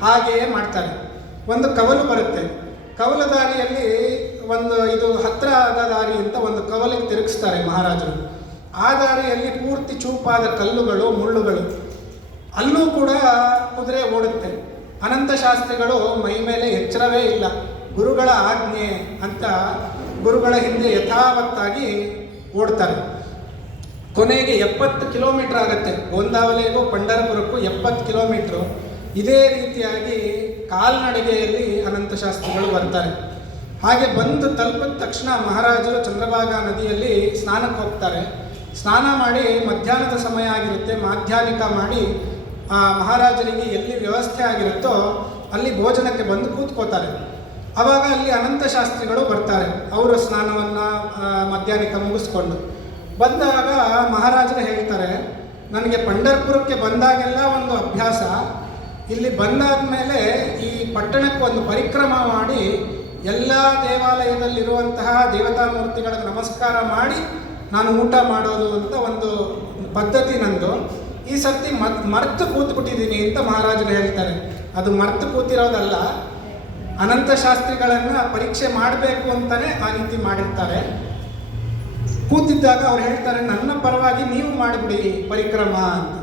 ಹಾಗೆಯೇ ಮಾಡ್ತಾರೆ. ಒಂದು ಕವಲು ಬರುತ್ತೆ. ಕವಲ ದಾರಿಯಲ್ಲಿ ಇದು ಹತ್ತಿರ ಆದ ದಾರಿ ಅಂತ ಒಂದು ಕವಲಿಗೆ ತಿರುಗಿಸ್ತಾರೆ ಮಹಾರಾಜರು. ಆ ದಾರಿಯಲ್ಲಿ ಪೂರ್ತಿ ಚೂಪಾದ ಕಲ್ಲುಗಳು, ಮುಳ್ಳುಗಳು. ಅಲ್ಲೂ ಕೂಡ ಕುದುರೆ ಓಡುತ್ತೆ. ಅನಂತ ಶಾಸ್ತ್ರಿಗಳು ಮೈ ಮೇಲೆ ಎಚ್ಚರವೇ ಇಲ್ಲ. ಗುರುಗಳ ಆಜ್ಞೆ ಅಂತ ಗುರುಗಳ ಹಿಂದೆ ಯಥಾವತ್ತಾಗಿ ಓಡ್ತಾರೆ. ಕೊನೆಗೆ 70 ಕಿಲೋಮೀಟ್ರ್ ಆಗುತ್ತೆ. ಗೋಂದಾವಲಿಗೂ ಪಂಢರಪುರಕ್ಕೂ 70 ಕಿಲೋಮೀಟ್ರು. ಇದೇ ರೀತಿಯಾಗಿ ಕಾಲ್ನಡಿಗೆಯಲ್ಲಿ ಅನಂತ ಶಾಸ್ತ್ರಿಗಳು ಬರ್ತಾರೆ. ಹಾಗೆ ಬಂದು ತಲುಪಿದ ತಕ್ಷಣ ಮಹಾರಾಜರು ಚಂದ್ರಭಾಗಾ ನದಿಯಲ್ಲಿ ಸ್ನಾನಕ್ಕೆ ಹೋಗ್ತಾರೆ. ಸ್ನಾನ ಮಾಡಿ ಮಧ್ಯಾಹ್ನದ ಸಮಯ ಆಗಿರುತ್ತೆ, ಮಾಧ್ಯಾಹ್ನಿಕ ಮಾಡಿ ಮಹಾರಾಜರಿಗೆ ಎಲ್ಲಿ ವ್ಯವಸ್ಥೆ ಆಗಿರುತ್ತೋ ಅಲ್ಲಿ ಭೋಜನಕ್ಕೆ ಬಂದು ಕೂತ್ಕೋತಾರೆ. ಆವಾಗ ಅಲ್ಲಿ ಅನಂತ ಶಾಸ್ತ್ರಿಗಳು ಬರ್ತಾರೆ. ಅವರು ಸ್ನಾನವನ್ನು ಮಧ್ಯಾಹ್ನಿಕ ಮುಗಿಸ್ಕೊಂಡು ಬಂದಾಗ ಮಹಾರಾಜರು ಹೇಳ್ತಾರೆ, ನನಗೆ ಪಂಢರ್ಪುರಕ್ಕೆ ಬಂದಾಗೆಲ್ಲ ಒಂದು ಅಭ್ಯಾಸ, ಇಲ್ಲಿ ಬಂದಾದ ಮೇಲೆ ಈ ಪಟ್ಟಣಕ್ಕೆ ಒಂದು ಪರಿಕ್ರಮ ಮಾಡಿ ಎಲ್ಲ ದೇವಾಲಯದಲ್ಲಿರುವಂತಹ ದೇವತಾ ಮೂರ್ತಿಗಳಿಗೆ ನಮಸ್ಕಾರ ಮಾಡಿ ನಾನು ಊಟ ಮಾಡೋದು ಅಂತ ಒಂದು ಪದ್ಧತಿ ನಂದು. ಈ ಸರ್ತಿ ಮರ್ತು ಕೂತ್ಬಿಟ್ಟಿದ್ದೀನಿ ಅಂತ ಮಹಾರಾಜರು ಹೇಳ್ತಾರೆ. ಅದು ಮರ್ತು ಕೂತಿರೋದಲ್ಲ, ಅನಂತ ಶಾಸ್ತ್ರಿಗಳನ್ನು ಪರೀಕ್ಷೆ ಮಾಡಬೇಕು ಅಂತಲೇ ಆ ರೀತಿ ಮಾಡಿರ್ತಾರೆ. ಕೂತಿದ್ದಾಗ ಅವ್ರು ಹೇಳ್ತಾರೆ, ನನ್ನ ಪರವಾಗಿ ನೀವು ಮಾಡಿಬಿಡಿ ಪರಿಕ್ರಮ ಅಂತ.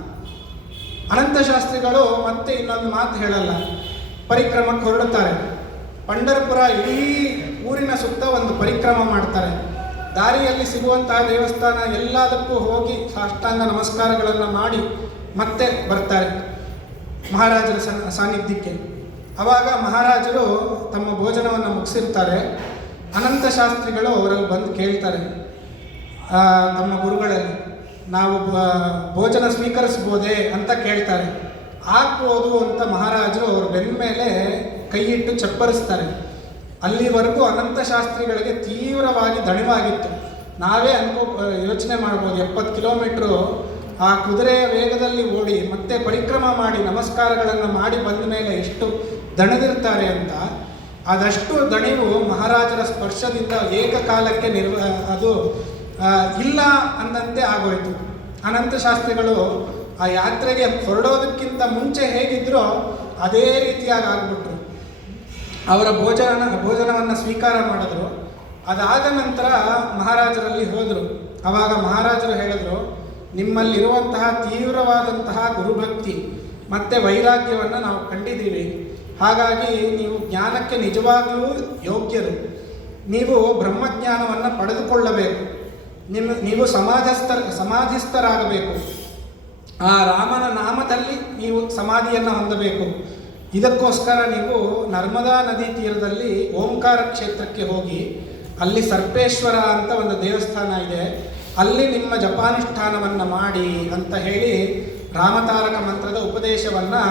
ಅನಂತ ಶಾಸ್ತ್ರಿಗಳು ಮತ್ತೆ ಇನ್ನೊಂದು ಮಾತು ಹೇಳಲ್ಲ, ಪರಿಕ್ರಮಕ್ಕೆ ಹೊರಡುತ್ತಾರೆ. ಪಂಢರಪುರ ಇಡೀ ಊರಿನ ಸುತ್ತ ಒಂದು ಪರಿಕ್ರಮ ಮಾಡ್ತಾರೆ. ದಾರಿಯಲ್ಲಿ ಸಿಗುವಂತಹ ದೇವಸ್ಥಾನ ಎಲ್ಲದಕ್ಕೂ ಹೋಗಿ ಸಾಷ್ಟಾಂಗ ನಮಸ್ಕಾರಗಳನ್ನು ಮಾಡಿ ಮತ್ತೆ ಬರ್ತಾರೆ. ಮಹಾರಾಜರ ಸಾನ್ನಿಧ್ಯಕ್ಕೆ. ಆವಾಗ ಮಹಾರಾಜರು ತಮ್ಮ ಭೋಜನವನ್ನು ಮುಗಿಸಿರ್ತಾರೆ. ಅನಂತ ಶಾಸ್ತ್ರಿಗಳು ಅವರಲ್ಲಿ ಬಂದು ಕೇಳ್ತಾರೆ, ತಮ್ಮ ಗುರುಗಳಲ್ಲಿ ನಾವು ಭೋಜನ ಸ್ವೀಕರಿಸ್ಬೋದೇ ಅಂತ ಕೇಳ್ತಾರೆ. ಆಗ್ಬೋದು ಅಂತ ಮಹಾರಾಜರು ಅವ್ರ ಬೆನ್ನ ಮೇಲೆ ಕೈ ಇಟ್ಟು ಚಪ್ಪರಿಸ್ತಾರೆ. ಅಲ್ಲಿವರೆಗೂ ಅನಂತ ಶಾಸ್ತ್ರಿಗಳಿಗೆ ತೀವ್ರವಾಗಿ ದಣಿವಾಗಿತ್ತು. ನಾವೇ ಯೋಚನೆ ಮಾಡ್ಬೋದು, 70 ಕಿಲೋಮೀಟ್ರು ಆ ಕುದುರೆಯ ವೇಗದಲ್ಲಿ ಓಡಿ ಮತ್ತೆ ಪರಿಕ್ರಮ ಮಾಡಿ ನಮಸ್ಕಾರಗಳನ್ನು ಮಾಡಿ ಬಂದ ಮೇಲೆ ಎಷ್ಟು ದಣಿದಿರ್ತಾರೆ ಅಂತ. ಅದಷ್ಟು ದಣಿವು ಮಹಾರಾಜರ ಸ್ಪರ್ಶದಿಂದ ಏಕಕಾಲಕ್ಕೆ ಅದು ಇಲ್ಲ ಅಂದಂತೆ ಆಗೋಯಿತು. ಅನಂತ ಶಾಸ್ತ್ರಿಗಳು ಆ ಯಾತ್ರೆಗೆ ಹೊರಡೋದಕ್ಕಿಂತ ಮುಂಚೆ ಹೇಗಿದ್ರೋ ಅದೇ ರೀತಿಯಾಗಿ ಆಗ್ಬಿಟ್ರು. ಅವರ ಭೋಜನವನ್ನು ಸ್ವೀಕಾರ ಮಾಡಿದ್ರು. ಅದಾದ ನಂತರ ಮಹಾರಾಜರಲ್ಲಿ ಹೋದರು. ಆವಾಗ ಮಹಾರಾಜರು ಹೇಳಿದ್ರು, ನಿಮ್ಮಲ್ಲಿರುವಂತಹ ತೀವ್ರವಾದಂತಹ ಗುರುಭಕ್ತಿ ಮತ್ತು ವೈರಾಗ್ಯವನ್ನು ನಾವು ಕಂಡಿದ್ದೀವಿ. ಹಾಗಾಗಿ ನೀವು ಜ್ಞಾನಕ್ಕೆ ನಿಜವಾಗಲೂ ಯೋಗ್ಯರು. ನೀವು ಬ್ರಹ್ಮಜ್ಞಾನವನ್ನು ಪಡೆದುಕೊಳ್ಳಬೇಕು. ನೀವು ಸಮಾಧಿಸ್ಥರಾಗಬೇಕು. ಆ ರಾಮನ ನಾಮದಲ್ಲಿ ನೀವು ಸಮಾಧಿಯನ್ನು ಹೊಂದಬೇಕು. ಇದಕ್ಕೋಸ್ಕರ ನೀವು ನರ್ಮದಾ ನದಿ ತೀರದಲ್ಲಿ ಓಂಕಾರ ಕ್ಷೇತ್ರಕ್ಕೆ ಹೋಗಿ, ಅಲ್ಲಿ ಸರ್ಪೇಶ್ವರ ಅಂತ ಒಂದು ದೇವಸ್ಥಾನ ಇದೆ, ಅಲ್ಲಿ ನಿಮ್ಮ ಜಪಾನುಷ್ಠಾನವನ್ನು ಮಾಡಿ ಅಂತ ಹೇಳಿ ರಾಮತಾರಕ ಮಂತ್ರದ ಉಪದೇಶವನ್ನು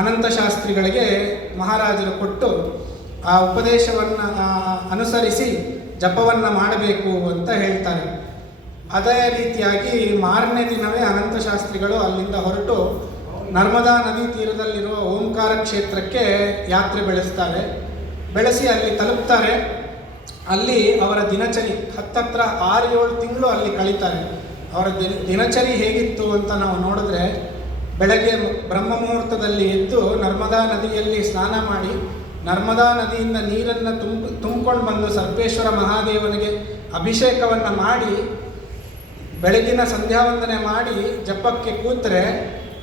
ಅನಂತ ಶಾಸ್ತ್ರಿಗಳಿಗೆ ಮಹಾರಾಜರು ಕೊಟ್ಟು, ಆ ಉಪದೇಶವನ್ನು ಅನುಸರಿಸಿ ಜಪವನ್ನು ಮಾಡಬೇಕು ಅಂತ ಹೇಳ್ತಾರೆ. ಅದೇ ರೀತಿಯಾಗಿ ಮಾರನೇ ದಿನವೇ ಅನಂತ ಶಾಸ್ತ್ರಿಗಳು ಅಲ್ಲಿಂದ ಹೊರಟು ನರ್ಮದಾ ನದಿ ತೀರದಲ್ಲಿರುವ ಓಂಕಾರ ಕ್ಷೇತ್ರಕ್ಕೆ ಯಾತ್ರೆ ಬೆಳೆಸಿ ಅಲ್ಲಿ ತಲುಪ್ತಾರೆ. ಅಲ್ಲಿ ಅವರ ದಿನಚರಿ ಹತ್ತತ್ರ 6-7 ತಿಂಗಳು ಅಲ್ಲಿ ಕಳೀತಾರೆ. ಅವರ ದಿನಚರಿ ಹೇಗಿತ್ತು ಅಂತ ನಾವು ನೋಡಿದ್ರೆ, ಬೆಳಗ್ಗೆ ಬ್ರಹ್ಮ ಮುಹೂರ್ತದಲ್ಲಿ ಎದ್ದು ನರ್ಮದಾ ನದಿಯಲ್ಲಿ ಸ್ನಾನ ಮಾಡಿ, ನರ್ಮದಾ ನದಿಯಿಂದ ನೀರನ್ನು ತುಂಬಿಕೊಂಡು ಬಂದು ಸರ್ಪೇಶ್ವರ ಮಹಾದೇವನಿಗೆ ಅಭಿಷೇಕವನ್ನು ಮಾಡಿ, ಬೆಳಗಿನ ಸಂಧ್ಯಾವಂದನೆ ಮಾಡಿ ಜಪಕ್ಕೆ ಕೂತರೆ,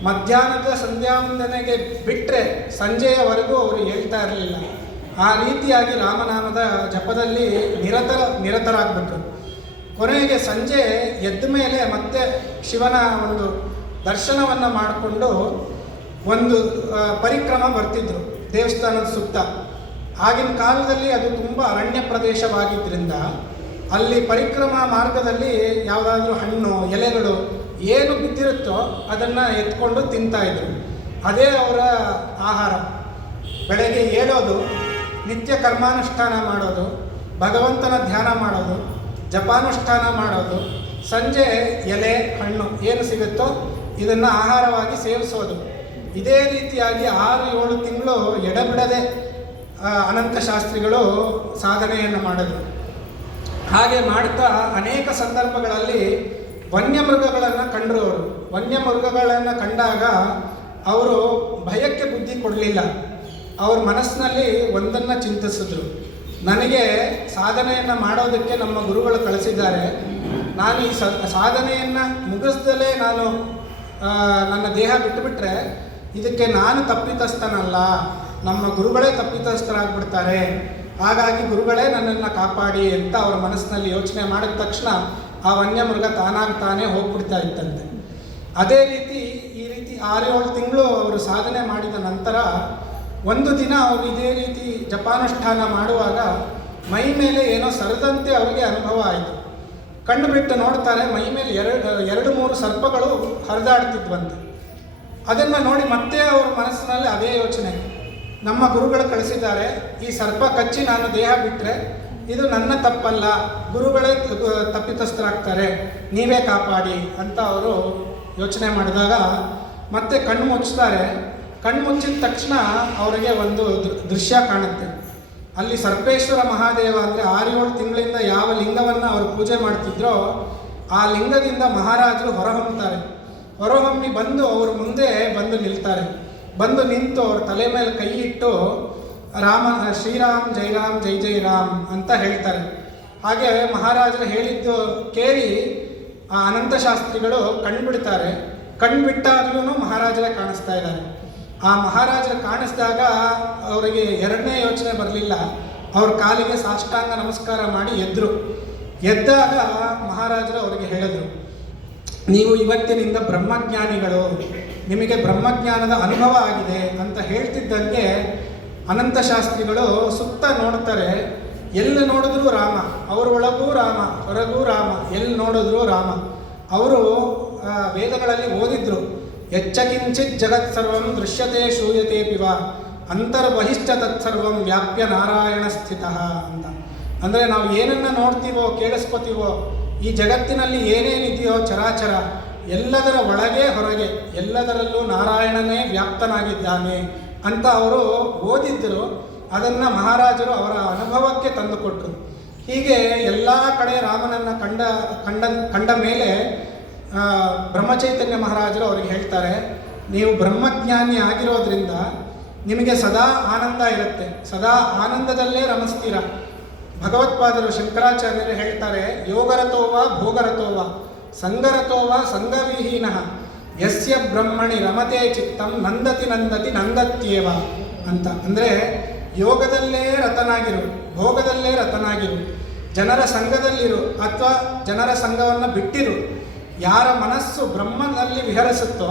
ಮಧ್ಯಾಹ್ನದ ಸಂಧ್ಯಾವಂದನೆಗೆ ಬಿಟ್ಟರೆ ಸಂಜೆಯವರೆಗೂ ಅವರು ಹೇಳ್ತಾ ಇರಲಿಲ್ಲ. ಆ ರೀತಿಯಾಗಿ ರಾಮನಾಮದ ಜಪದಲ್ಲಿ ನಿರತರಾಗ್ಬಿಟ್ರು. ಕೊನೆಗೆ ಸಂಜೆ ಎದ್ದ ಮೇಲೆ ಮತ್ತೆ ಶಿವನ ಒಂದು ದರ್ಶನವನ್ನು ಮಾಡಿಕೊಂಡು ಒಂದು ಪರಿಕ್ರಮ ಬರ್ತಿದ್ರು ದೇವಸ್ಥಾನದ ಸುತ್ತ. ಆಗಿನ ಕಾಲದಲ್ಲಿ ಅದು ತುಂಬ ಅರಣ್ಯ ಪ್ರದೇಶವಾಗಿದ್ದರಿಂದ ಅಲ್ಲಿ ಪರಿಕ್ರಮ ಮಾರ್ಗದಲ್ಲಿ ಯಾವುದಾದ್ರೂ ಹಣ್ಣು ಎಲೆಗಳು ಏನು ಬಿದ್ದಿರುತ್ತೋ ಅದನ್ನು ಎತ್ಕೊಂಡು ತಿಂತಾಯಿದ್ರು. ಅದೇ ಅವರ ಆಹಾರ. ಬೆಳಗ್ಗೆ ಏಳೋದು, ನಿತ್ಯ ಕರ್ಮಾನುಷ್ಠಾನ ಮಾಡೋದು, ಭಗವಂತನ ಧ್ಯಾನ ಮಾಡೋದು, ಜಪಾನುಷ್ಠಾನ ಮಾಡೋದು, ಸಂಜೆ ಎಲೆ ಹಣ್ಣು ಏನು ಸಿಗುತ್ತೋ ಇದನ್ನು ಆಹಾರವಾಗಿ ಸೇವಿಸೋದು. ಇದೇ ರೀತಿಯಾಗಿ 6-7 ತಿಂಗಳು ಎಡಬಿಡದೆ ಅನಂತ ಶಾಸ್ತ್ರಿಗಳು ಸಾಧನೆಯನ್ನು ಮಾಡಿದ್ರು. ಹಾಗೆ ಮಾಡ್ತಾ ಅನೇಕ ಸಂದರ್ಭಗಳಲ್ಲಿ ವನ್ಯಮೃಗಗಳನ್ನು ಕಂಡರು. ಅವರು ವನ್ಯಮೃಗಗಳನ್ನು ಕಂಡಾಗ ಅವರು ಭಯಕ್ಕೆ ಬುದ್ಧಿ ಕೊಡಲಿಲ್ಲ. ಅವ್ರ ಮನಸ್ಸಿನಲ್ಲಿ ಒಂದನ್ನು ಚಿಂತಿಸಿದ್ರು, ನನಗೆ ಸಾಧನೆಯನ್ನು ಮಾಡೋದಕ್ಕೆ ನಮ್ಮ ಗುರುಗಳು ಕಳಿಸಿದ್ದಾರೆ. ನಾನು ಈ ಸಾಧನೆಯನ್ನು ಮುಗಿಸ್ದಲೇ ನಾನು ನನ್ನ ದೇಹ ಬಿಟ್ಟುಬಿಟ್ರೆ ಇದಕ್ಕೆ ನಾನು ತಪ್ಪಿತಸ್ಥನಲ್ಲ, ನಮ್ಮ ಗುರುಗಳೇ ತಪ್ಪಿತಸ್ಥರಾಗ್ಬಿಡ್ತಾರೆ. ಹಾಗಾಗಿ ಗುರುಗಳೇ ನನ್ನನ್ನು ಕಾಪಾಡಿ ಅಂತ ಅವರ ಮನಸ್ಸಿನಲ್ಲಿ ಯೋಚನೆ ಮಾಡಿದ ತಕ್ಷಣ ಆ ವನ್ಯಮೃಗ ತಾನಾಗಿ ಹೋಗ್ಬಿಡ್ತಾ ಇತ್ತಂತೆ. ಅದೇ ರೀತಿ ಈ ರೀತಿ 6-7 ತಿಂಗಳು ಅವರು ಸಾಧನೆ ಮಾಡಿದ ನಂತರ ಒಂದು ದಿನ ಅವರು ಇದೇ ರೀತಿ ಜಪಾನುಷ್ಠಾನ ಮಾಡುವಾಗ ಮೈ ಮೇಲೆ ಏನೋ ಸರಿದಂತೆ ಅವರಿಗೆ ಅನುಭವ ಆಯಿತು. ಕಣ್ಣು ಬಿಟ್ಟು ನೋಡ್ತಾರೆ, ಮೈ ಮೇಲೆ 2-3 ಸರ್ಪಗಳು ಹರಿದಾಡ್ತಿದ್ವಂತೆ. ಅದನ್ನು ನೋಡಿ ಮತ್ತೆ ಅವ್ರ ಮನಸ್ಸಿನಲ್ಲಿ ಅದೇ ಯೋಚನೆ, ನಮ್ಮ ಗುರುಗಳು ಕಳಿಸಿದ್ದಾರೆ, ಈ ಸರ್ಪ ಕಚ್ಚಿ ನಾನು ದೇಹ ಬಿಟ್ಟರೆ ಇದು ನನ್ನ ತಪ್ಪಲ್ಲ, ಗುರುಗಳೇ ತಪ್ಪಿತಸ್ಥರಾಗ್ತಾರೆ, ನೀವೇ ಕಾಪಾಡಿ ಅಂತ ಅವರು ಯೋಚನೆ ಮಾಡಿದಾಗ ಮತ್ತೆ ಕಣ್ಣು ಮುಚ್ತಾರೆ. ಕಣ್ಣು ಮುಚ್ಚಿದ ತಕ್ಷಣ ಅವರಿಗೆ ಒಂದು ದೃಶ್ಯ ಕಾಣುತ್ತೆ. ಅಲ್ಲಿ ಸರ್ಪೇಶ್ವರ ಮಹಾದೇವ ಅಂದರೆ 6-7 ತಿಂಗಳಿಂದ ಯಾವ ಲಿಂಗವನ್ನು ಅವರು ಪೂಜೆ ಮಾಡ್ತಿದ್ರೋ ಆ ಲಿಂಗದಿಂದ ಮಹಾರಾಜರು ಹೊರಹೊಮ್ಮುತ್ತಾರೆ. ಹೊರಹೊಮ್ಮಿ ಬಂದು ಅವ್ರ ಮುಂದೆ ಬಂದು ನಿಲ್ತಾರೆ. ಬಂದು ನಿಂತು ಅವ್ರ ತಲೆ ಮೇಲೆ ಕೈ ಇಟ್ಟು ಶ್ರೀರಾಮ್ ಜೈ ರಾಮ್ ಜೈ ಜೈ ರಾಮ್ ಅಂತ ಹೇಳ್ತಾರೆ. ಹಾಗೆ ಮಹಾರಾಜರು ಹೇಳಿದ್ದು ಕೇಳಿ ಆ ಅನಂತ ಶಾಸ್ತ್ರಿಗಳು ಕಣ್ಬಿಡ್ತಾರೆ. ಕಣ್ಬಿಟ್ಟಾಗ್ಲೂ ಮಹಾರಾಜರೇ ಕಾಣಿಸ್ತಾ ಇದ್ದಾರೆ. ಆ ಮಹಾರಾಜರು ಕಾಣಿಸಿದಾಗ ಅವರಿಗೆ ಎರಡನೇ ಯೋಚನೆ ಬರಲಿಲ್ಲ. ಅವ್ರ ಕಾಲಿಗೆ ಸಾಷ್ಟಾಂಗ ನಮಸ್ಕಾರ ಮಾಡಿ ಎದ್ದರು. ಎದ್ದಾಗ ಮಹಾರಾಜರು ಅವರಿಗೆ ಹೇಳಿದರು, ನೀವು ಇವತ್ತಿನಿಂದ ಬ್ರಹ್ಮಜ್ಞಾನಿಗಳು, ನಿಮಗೆ ಬ್ರಹ್ಮಜ್ಞಾನದ ಅನುಭವ ಆಗಿದೆ ಅಂತ ಹೇಳ್ತಿದ್ದಂಗೆ ಅನಂತ ಶಾಸ್ತ್ರಿಗಳು ಸುತ್ತ ನೋಡ್ತಾರೆ. ಎಲ್ಲಿ ನೋಡಿದ್ರೂ ರಾಮ, ಅವ್ರ ಒಳಗೂ ರಾಮ, ಹೊರಗೂ ರಾಮ, ಎಲ್ಲಿ ನೋಡಿದ್ರೂ ರಾಮ. ಅವರು ವೇದಗಳಲ್ಲಿ ಓದಿದ್ರು, ಯಚ್ಚಕಿಂಚಿತ್ ಜಗತ್ ಸರ್ವಂ ದೃಶ್ಯತೆ ಶೂಯತೆ ಪಿವ ಅಂತರ್ಬಹಿಶ್ಚ ತತ್ಸರ್ವಂ ವ್ಯಾಪ್ಯ ನಾರಾಯಣ ಸ್ಥಿತ ಅಂತ. ಅಂದರೆ ನಾವು ಏನನ್ನು ನೋಡ್ತೀವೋ ಕೇಳಿಸ್ಕೋತೀವೋ, ಈ ಜಗತ್ತಿನಲ್ಲಿ ಏನೇನಿದೆಯೋ ಚರಾಚರ ಎಲ್ಲದರ ಒಳಗೆ ಹೊರಗೆ ಎಲ್ಲದರಲ್ಲೂ ನಾರಾಯಣನೇ ವ್ಯಾಪ್ತನಾಗಿದ್ದಾನೆ ಅಂತ ಅವರು ಓದಿದ್ದರು. ಅದನ್ನು ಮಹಾರಾಜರು ಅವರ ಅನುಭವಕ್ಕೆ ತಂದುಕೊಟ್ರು. ಹೀಗೆ ಎಲ್ಲ ಕಡೆ ರಾಮನನ್ನು ಕಂಡ ಮೇಲೆ ಬ್ರಹ್ಮಚೈತನ್ಯ ಮಹಾರಾಜರು ಅವರಿಗೆ ಹೇಳ್ತಾರೆ, ನೀವು ಬ್ರಹ್ಮಜ್ಞಾನಿ ಆಗಿರೋದ್ರಿಂದ ನಿಮಗೆ ಸದಾ ಆನಂದ ಇರುತ್ತೆ, ಸದಾ ಆನಂದದಲ್ಲೇ ರಮಿಸ್ತೀರ. ಭಗವತ್ಪಾದರು ಶಂಕರಾಚಾರ್ಯರು ಹೇಳ್ತಾರೆ, ಯೋಗರತೋವ ಭೋಗರತೋವ ಸಂಗರತೋವ ಸಂಗವಿಹೀನ ಯಸ್ಯ ಬ್ರಹ್ಮಣಿ ರಮತೆ ಚಿತ್ತಂ ನಂದತಿ ನಂದತಿ ನಂದತ್ಯೇವ ಅಂತ. ಅಂದರೆ ಯೋಗದಲ್ಲೇ ರತನಾಗಿರು, ಭೋಗದಲ್ಲೇ ರತನಾಗಿರು, ಜನರ ಸಂಘದಲ್ಲಿರು ಅಥವಾ ಜನರ ಸಂಘವನ್ನು ಬಿಟ್ಟಿರು. ಯಾರ ಮನಸ್ಸು ಬ್ರಹ್ಮನಲ್ಲಿ ವಿಹರಿಸುತ್ತೋ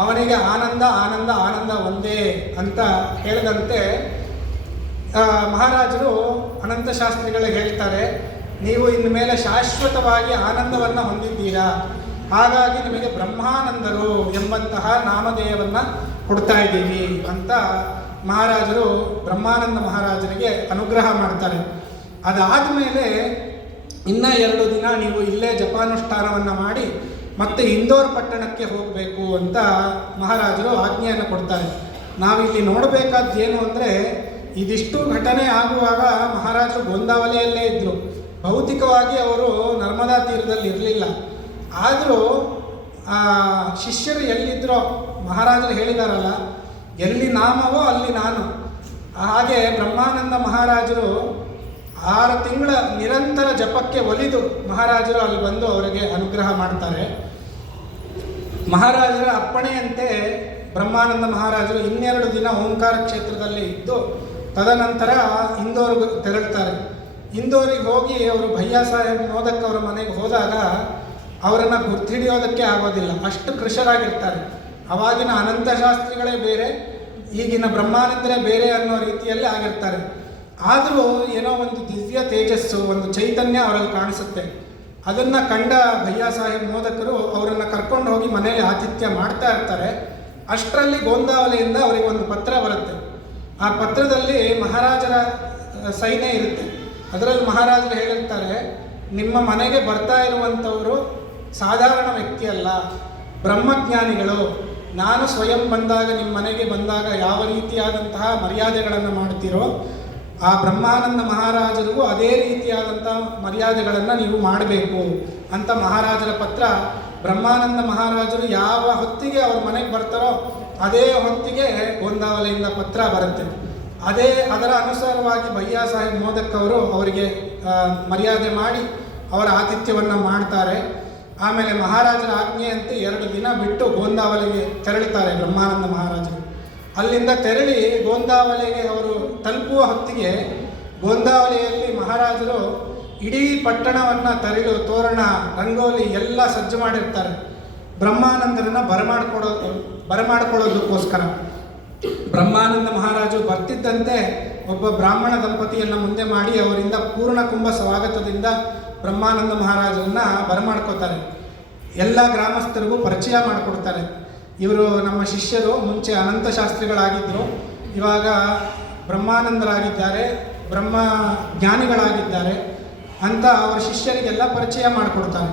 ಅವನಿಗೆ ಆನಂದ ಆನಂದ ಆನಂದ ಒಂದೇ ಅಂತ ಹೇಳಿದಂತೆ ಮಹಾರಾಜರು ಅನಂತ ಶಾಸ್ತ್ರಿಗಳಿಗೆ ಹೇಳ್ತಾರೆ, ನೀವು ಇನ್ನು ಮೇಲೆ ಶಾಶ್ವತವಾಗಿ ಆನಂದವನ್ನು ಹೊಂದಿದ್ದೀರಾ, ಹಾಗಾಗಿ ನಿಮಗೆ ಬ್ರಹ್ಮಾನಂದರು ಎಂಬಂತಹ ನಾಮಧೇಯವನ್ನು ಕೊಡ್ತಾ ಇದ್ದೀವಿ ಅಂತ ಮಹಾರಾಜರು ಬ್ರಹ್ಮಾನಂದ ಮಹಾರಾಜರಿಗೆ ಅನುಗ್ರಹ ಮಾಡ್ತಾರೆ. ಅದಾದ ಮೇಲೆ ಇನ್ನೂ 2 ದಿನ ನೀವು ಇಲ್ಲೇ ಜಪಾನುಷ್ಠಾನವನ್ನು ಮಾಡಿ ಮತ್ತೆ ಇಂದೋರ್ ಪಟ್ಟಣಕ್ಕೆ ಹೋಗಬೇಕು ಅಂತ ಮಹಾರಾಜರು ಆಜ್ಞೆಯನ್ನು ಕೊಡ್ತಾರೆ. ನಾವಿಲ್ಲಿ ನೋಡಬೇಕಾದ್ದೇನು ಅಂದರೆ, ಇದಿಷ್ಟು ಘಟನೆ ಆಗುವಾಗ ಮಹಾರಾಜರು ಗೋಂದಾವಲೆಯಲ್ಲೇ ಇದ್ದರು. ಭೌತಿಕವಾಗಿ ಅವರು ನರ್ಮದಾ ತೀರದಲ್ಲಿ ಇರಲಿಲ್ಲ. ಆದರೂ ಶಿಷ್ಯರು ಎಲ್ಲಿದ್ದರೋ ಮಹಾರಾಜರು ಹೇಳಿದಾರಲ್ಲ, ಎಲ್ಲಿ ನಾಮವೋ ಅಲ್ಲಿ ನಾನು. ಹಾಗೆ ಬ್ರಹ್ಮಾನಂದ ಮಹಾರಾಜರು 6 ತಿಂಗಳ ನಿರಂತರ ಜಪಕ್ಕೆ ಒಲಿದು ಮಹಾರಾಜರು ಅಲ್ಲಿ ಬಂದು ಅವರಿಗೆ ಅನುಗ್ರಹ ಮಾಡ್ತಾರೆ. ಮಹಾರಾಜರ ಅಪ್ಪಣೆಯಂತೆ ಬ್ರಹ್ಮಾನಂದ ಮಹಾರಾಜರು 2 ದಿನ ಓಂಕಾರ ಕ್ಷೇತ್ರದಲ್ಲಿ ಇದ್ದು ತದನಂತರ ಇಂದೋರ್ಗೆ ತೆರಳ್ತಾರೆ. ಇಂದೋರಿಗೆ ಹೋಗಿ ಅವರು ಭಯ್ಯ ಸಾಹೇಬ್ ಮೋದಕ್ ಅವರ ಮನೆಗೆ ಹೋದಾಗ ಅವರನ್ನು ಗುರ್ತಿಡಿಯೋದಕ್ಕೆ ಆಗೋದಿಲ್ಲ, ಅಷ್ಟು ಕೃಶರಾಗಿರ್ತಾರೆ. ಅವಾಗಿನ ಅನಂತ ಶಾಸ್ತ್ರಿಗಳೇ ಬೇರೆ, ಈಗಿನ ಬ್ರಹ್ಮಾನಂದರೇ ಬೇರೆ ಅನ್ನೋ ರೀತಿಯಲ್ಲಿ ಆಗಿರ್ತಾರೆ. ಆದರೂ ಏನೋ ಒಂದು ದಿವ್ಯ ತೇಜಸ್ಸು, ಒಂದು ಚೈತನ್ಯ ಅವರಲ್ಲಿ ಕಾಣಿಸುತ್ತೆ. ಅದನ್ನು ಕಂಡ ಭಯ್ಯ ಸಾಹೇಬ್ ಮೋದಕರು ಅವರನ್ನು ಕರ್ಕೊಂಡು ಹೋಗಿ ಮನೆಯಲ್ಲಿ ಆತಿಥ್ಯ ಮಾಡ್ತಾ ಇರ್ತಾರೆ. ಅಷ್ಟರಲ್ಲಿ ಗೋಂದಾವಲೆಯಿಂದ ಅವರಿಗೆ ಒಂದು ಪತ್ರ ಬರುತ್ತೆ. ಆ ಪತ್ರದಲ್ಲಿ ಮಹಾರಾಜರ ಸೈನ್ಯ ಇರುತ್ತೆ. ಅದರಲ್ಲಿ ಮಹಾರಾಜರು ಹೇಳಿರ್ತಾರೆ, ನಿಮ್ಮ ಮನೆಗೆ ಬರ್ತಾ ಇರುವಂಥವರು ಸಾಧಾರಣ ವ್ಯಕ್ತಿ ಅಲ್ಲ, ಬ್ರಹ್ಮಜ್ಞಾನಿಗಳು. ನಾನು ಸ್ವಯಂ ಬಂದಾಗ ನಿಮ್ಮ ಮನೆಗೆ ಬಂದಾಗ ಯಾವ ರೀತಿಯಾದಂತಹ ಮರ್ಯಾದೆಗಳನ್ನು ಮಾಡ್ತೀರೋ ಆ ಬ್ರಹ್ಮಾನಂದ ಮಹಾರಾಜರಿಗೂ ಅದೇ ರೀತಿಯಾದಂಥ ಮರ್ಯಾದೆಗಳನ್ನು ನೀವು ಮಾಡಬೇಕು ಅಂತ ಮಹಾರಾಜರ ಪತ್ರ. ಬ್ರಹ್ಮಾನಂದ ಮಹಾರಾಜರು ಯಾವ ಹೊತ್ತಿಗೆ ಅವ್ರ ಮನೆಗೆ ಬರ್ತಾರೋ ಅದೇ ಹೊತ್ತಿಗೆ ಗೋಂದಾವಲೆಯಿಂದ ಪತ್ರ ಬರುತ್ತೆ. ಅದರ ಅನುಸಾರವಾಗಿ ಭಯ್ಯ ಸಾಹೇಬ್ ಮೋದಕ್ ಅವರು ಅವರಿಗೆ ಮರ್ಯಾದೆ ಮಾಡಿ ಅವರ ಆತಿಥ್ಯವನ್ನು ಮಾಡ್ತಾರೆ. ಆಮೇಲೆ ಮಹಾರಾಜರ ಆಜ್ಞೆಯಂತೆ 2 ದಿನ ಬಿಟ್ಟು ಗೋಂದಾವಲೆಗೆ ತೆರಳುತ್ತಾರೆ ಬ್ರಹ್ಮಾನಂದ ಮಹಾರಾಜರು. ಅಲ್ಲಿಂದ ತೆರಳಿ ಗೋಂದಾವಲೆಗೆ ಅವರು ತಲುಪುವ ಹೊತ್ತಿಗೆ ಗೋಂದಾವಲೆಯಲ್ಲಿ ಮಹಾರಾಜರು ಇಡೀ ಪಟ್ಟಣವನ್ನು ತರಲು ತೋರಣ ರಂಗೋಲಿ ಎಲ್ಲ ಸಜ್ಜು ಮಾಡಿರ್ತಾರೆ, ಬ್ರಹ್ಮಾನಂದರನ್ನು ಬರಮಾಡ್ಕೊಳ್ಳೋದಕ್ಕೋಸ್ಕರ. ಬ್ರಹ್ಮಾನಂದ ಮಹಾರಾಜರು ಬರ್ತಿದ್ದಂತೆ ಒಬ್ಬ ಬ್ರಾಹ್ಮಣ ದಂಪತಿಯನ್ನು ಮುಂದೆ ಮಾಡಿ ಅವರಿಂದ ಪೂರ್ಣ ಕುಂಭ ಸ್ವಾಗತದಿಂದ ಬ್ರಹ್ಮಾನಂದ ಮಹಾರಾಜರನ್ನು ಬರಮಾಡ್ಕೋತಾರೆ. ಎಲ್ಲ ಗ್ರಾಮಸ್ಥರಿಗೂ ಪರಿಚಯ ಮಾಡಿಕೊಡ್ತಾರೆ. ಇವರು ನಮ್ಮ ಶಿಷ್ಯರು, ಮುಂಚೆ ಅನಂತ ಶಾಸ್ತ್ರಿಗಳಾಗಿದ್ದರು, ಇವಾಗ ಬ್ರಹ್ಮಾನಂದರಾಗಿದ್ದಾರೆ, ಬ್ರಹ್ಮ ಜ್ಞಾನಿಗಳಾಗಿದ್ದಾರೆ ಅಂತ ಅವರ ಶಿಷ್ಯರಿಗೆಲ್ಲ ಪರಿಚಯ ಮಾಡಿಕೊಡ್ತಾರೆ.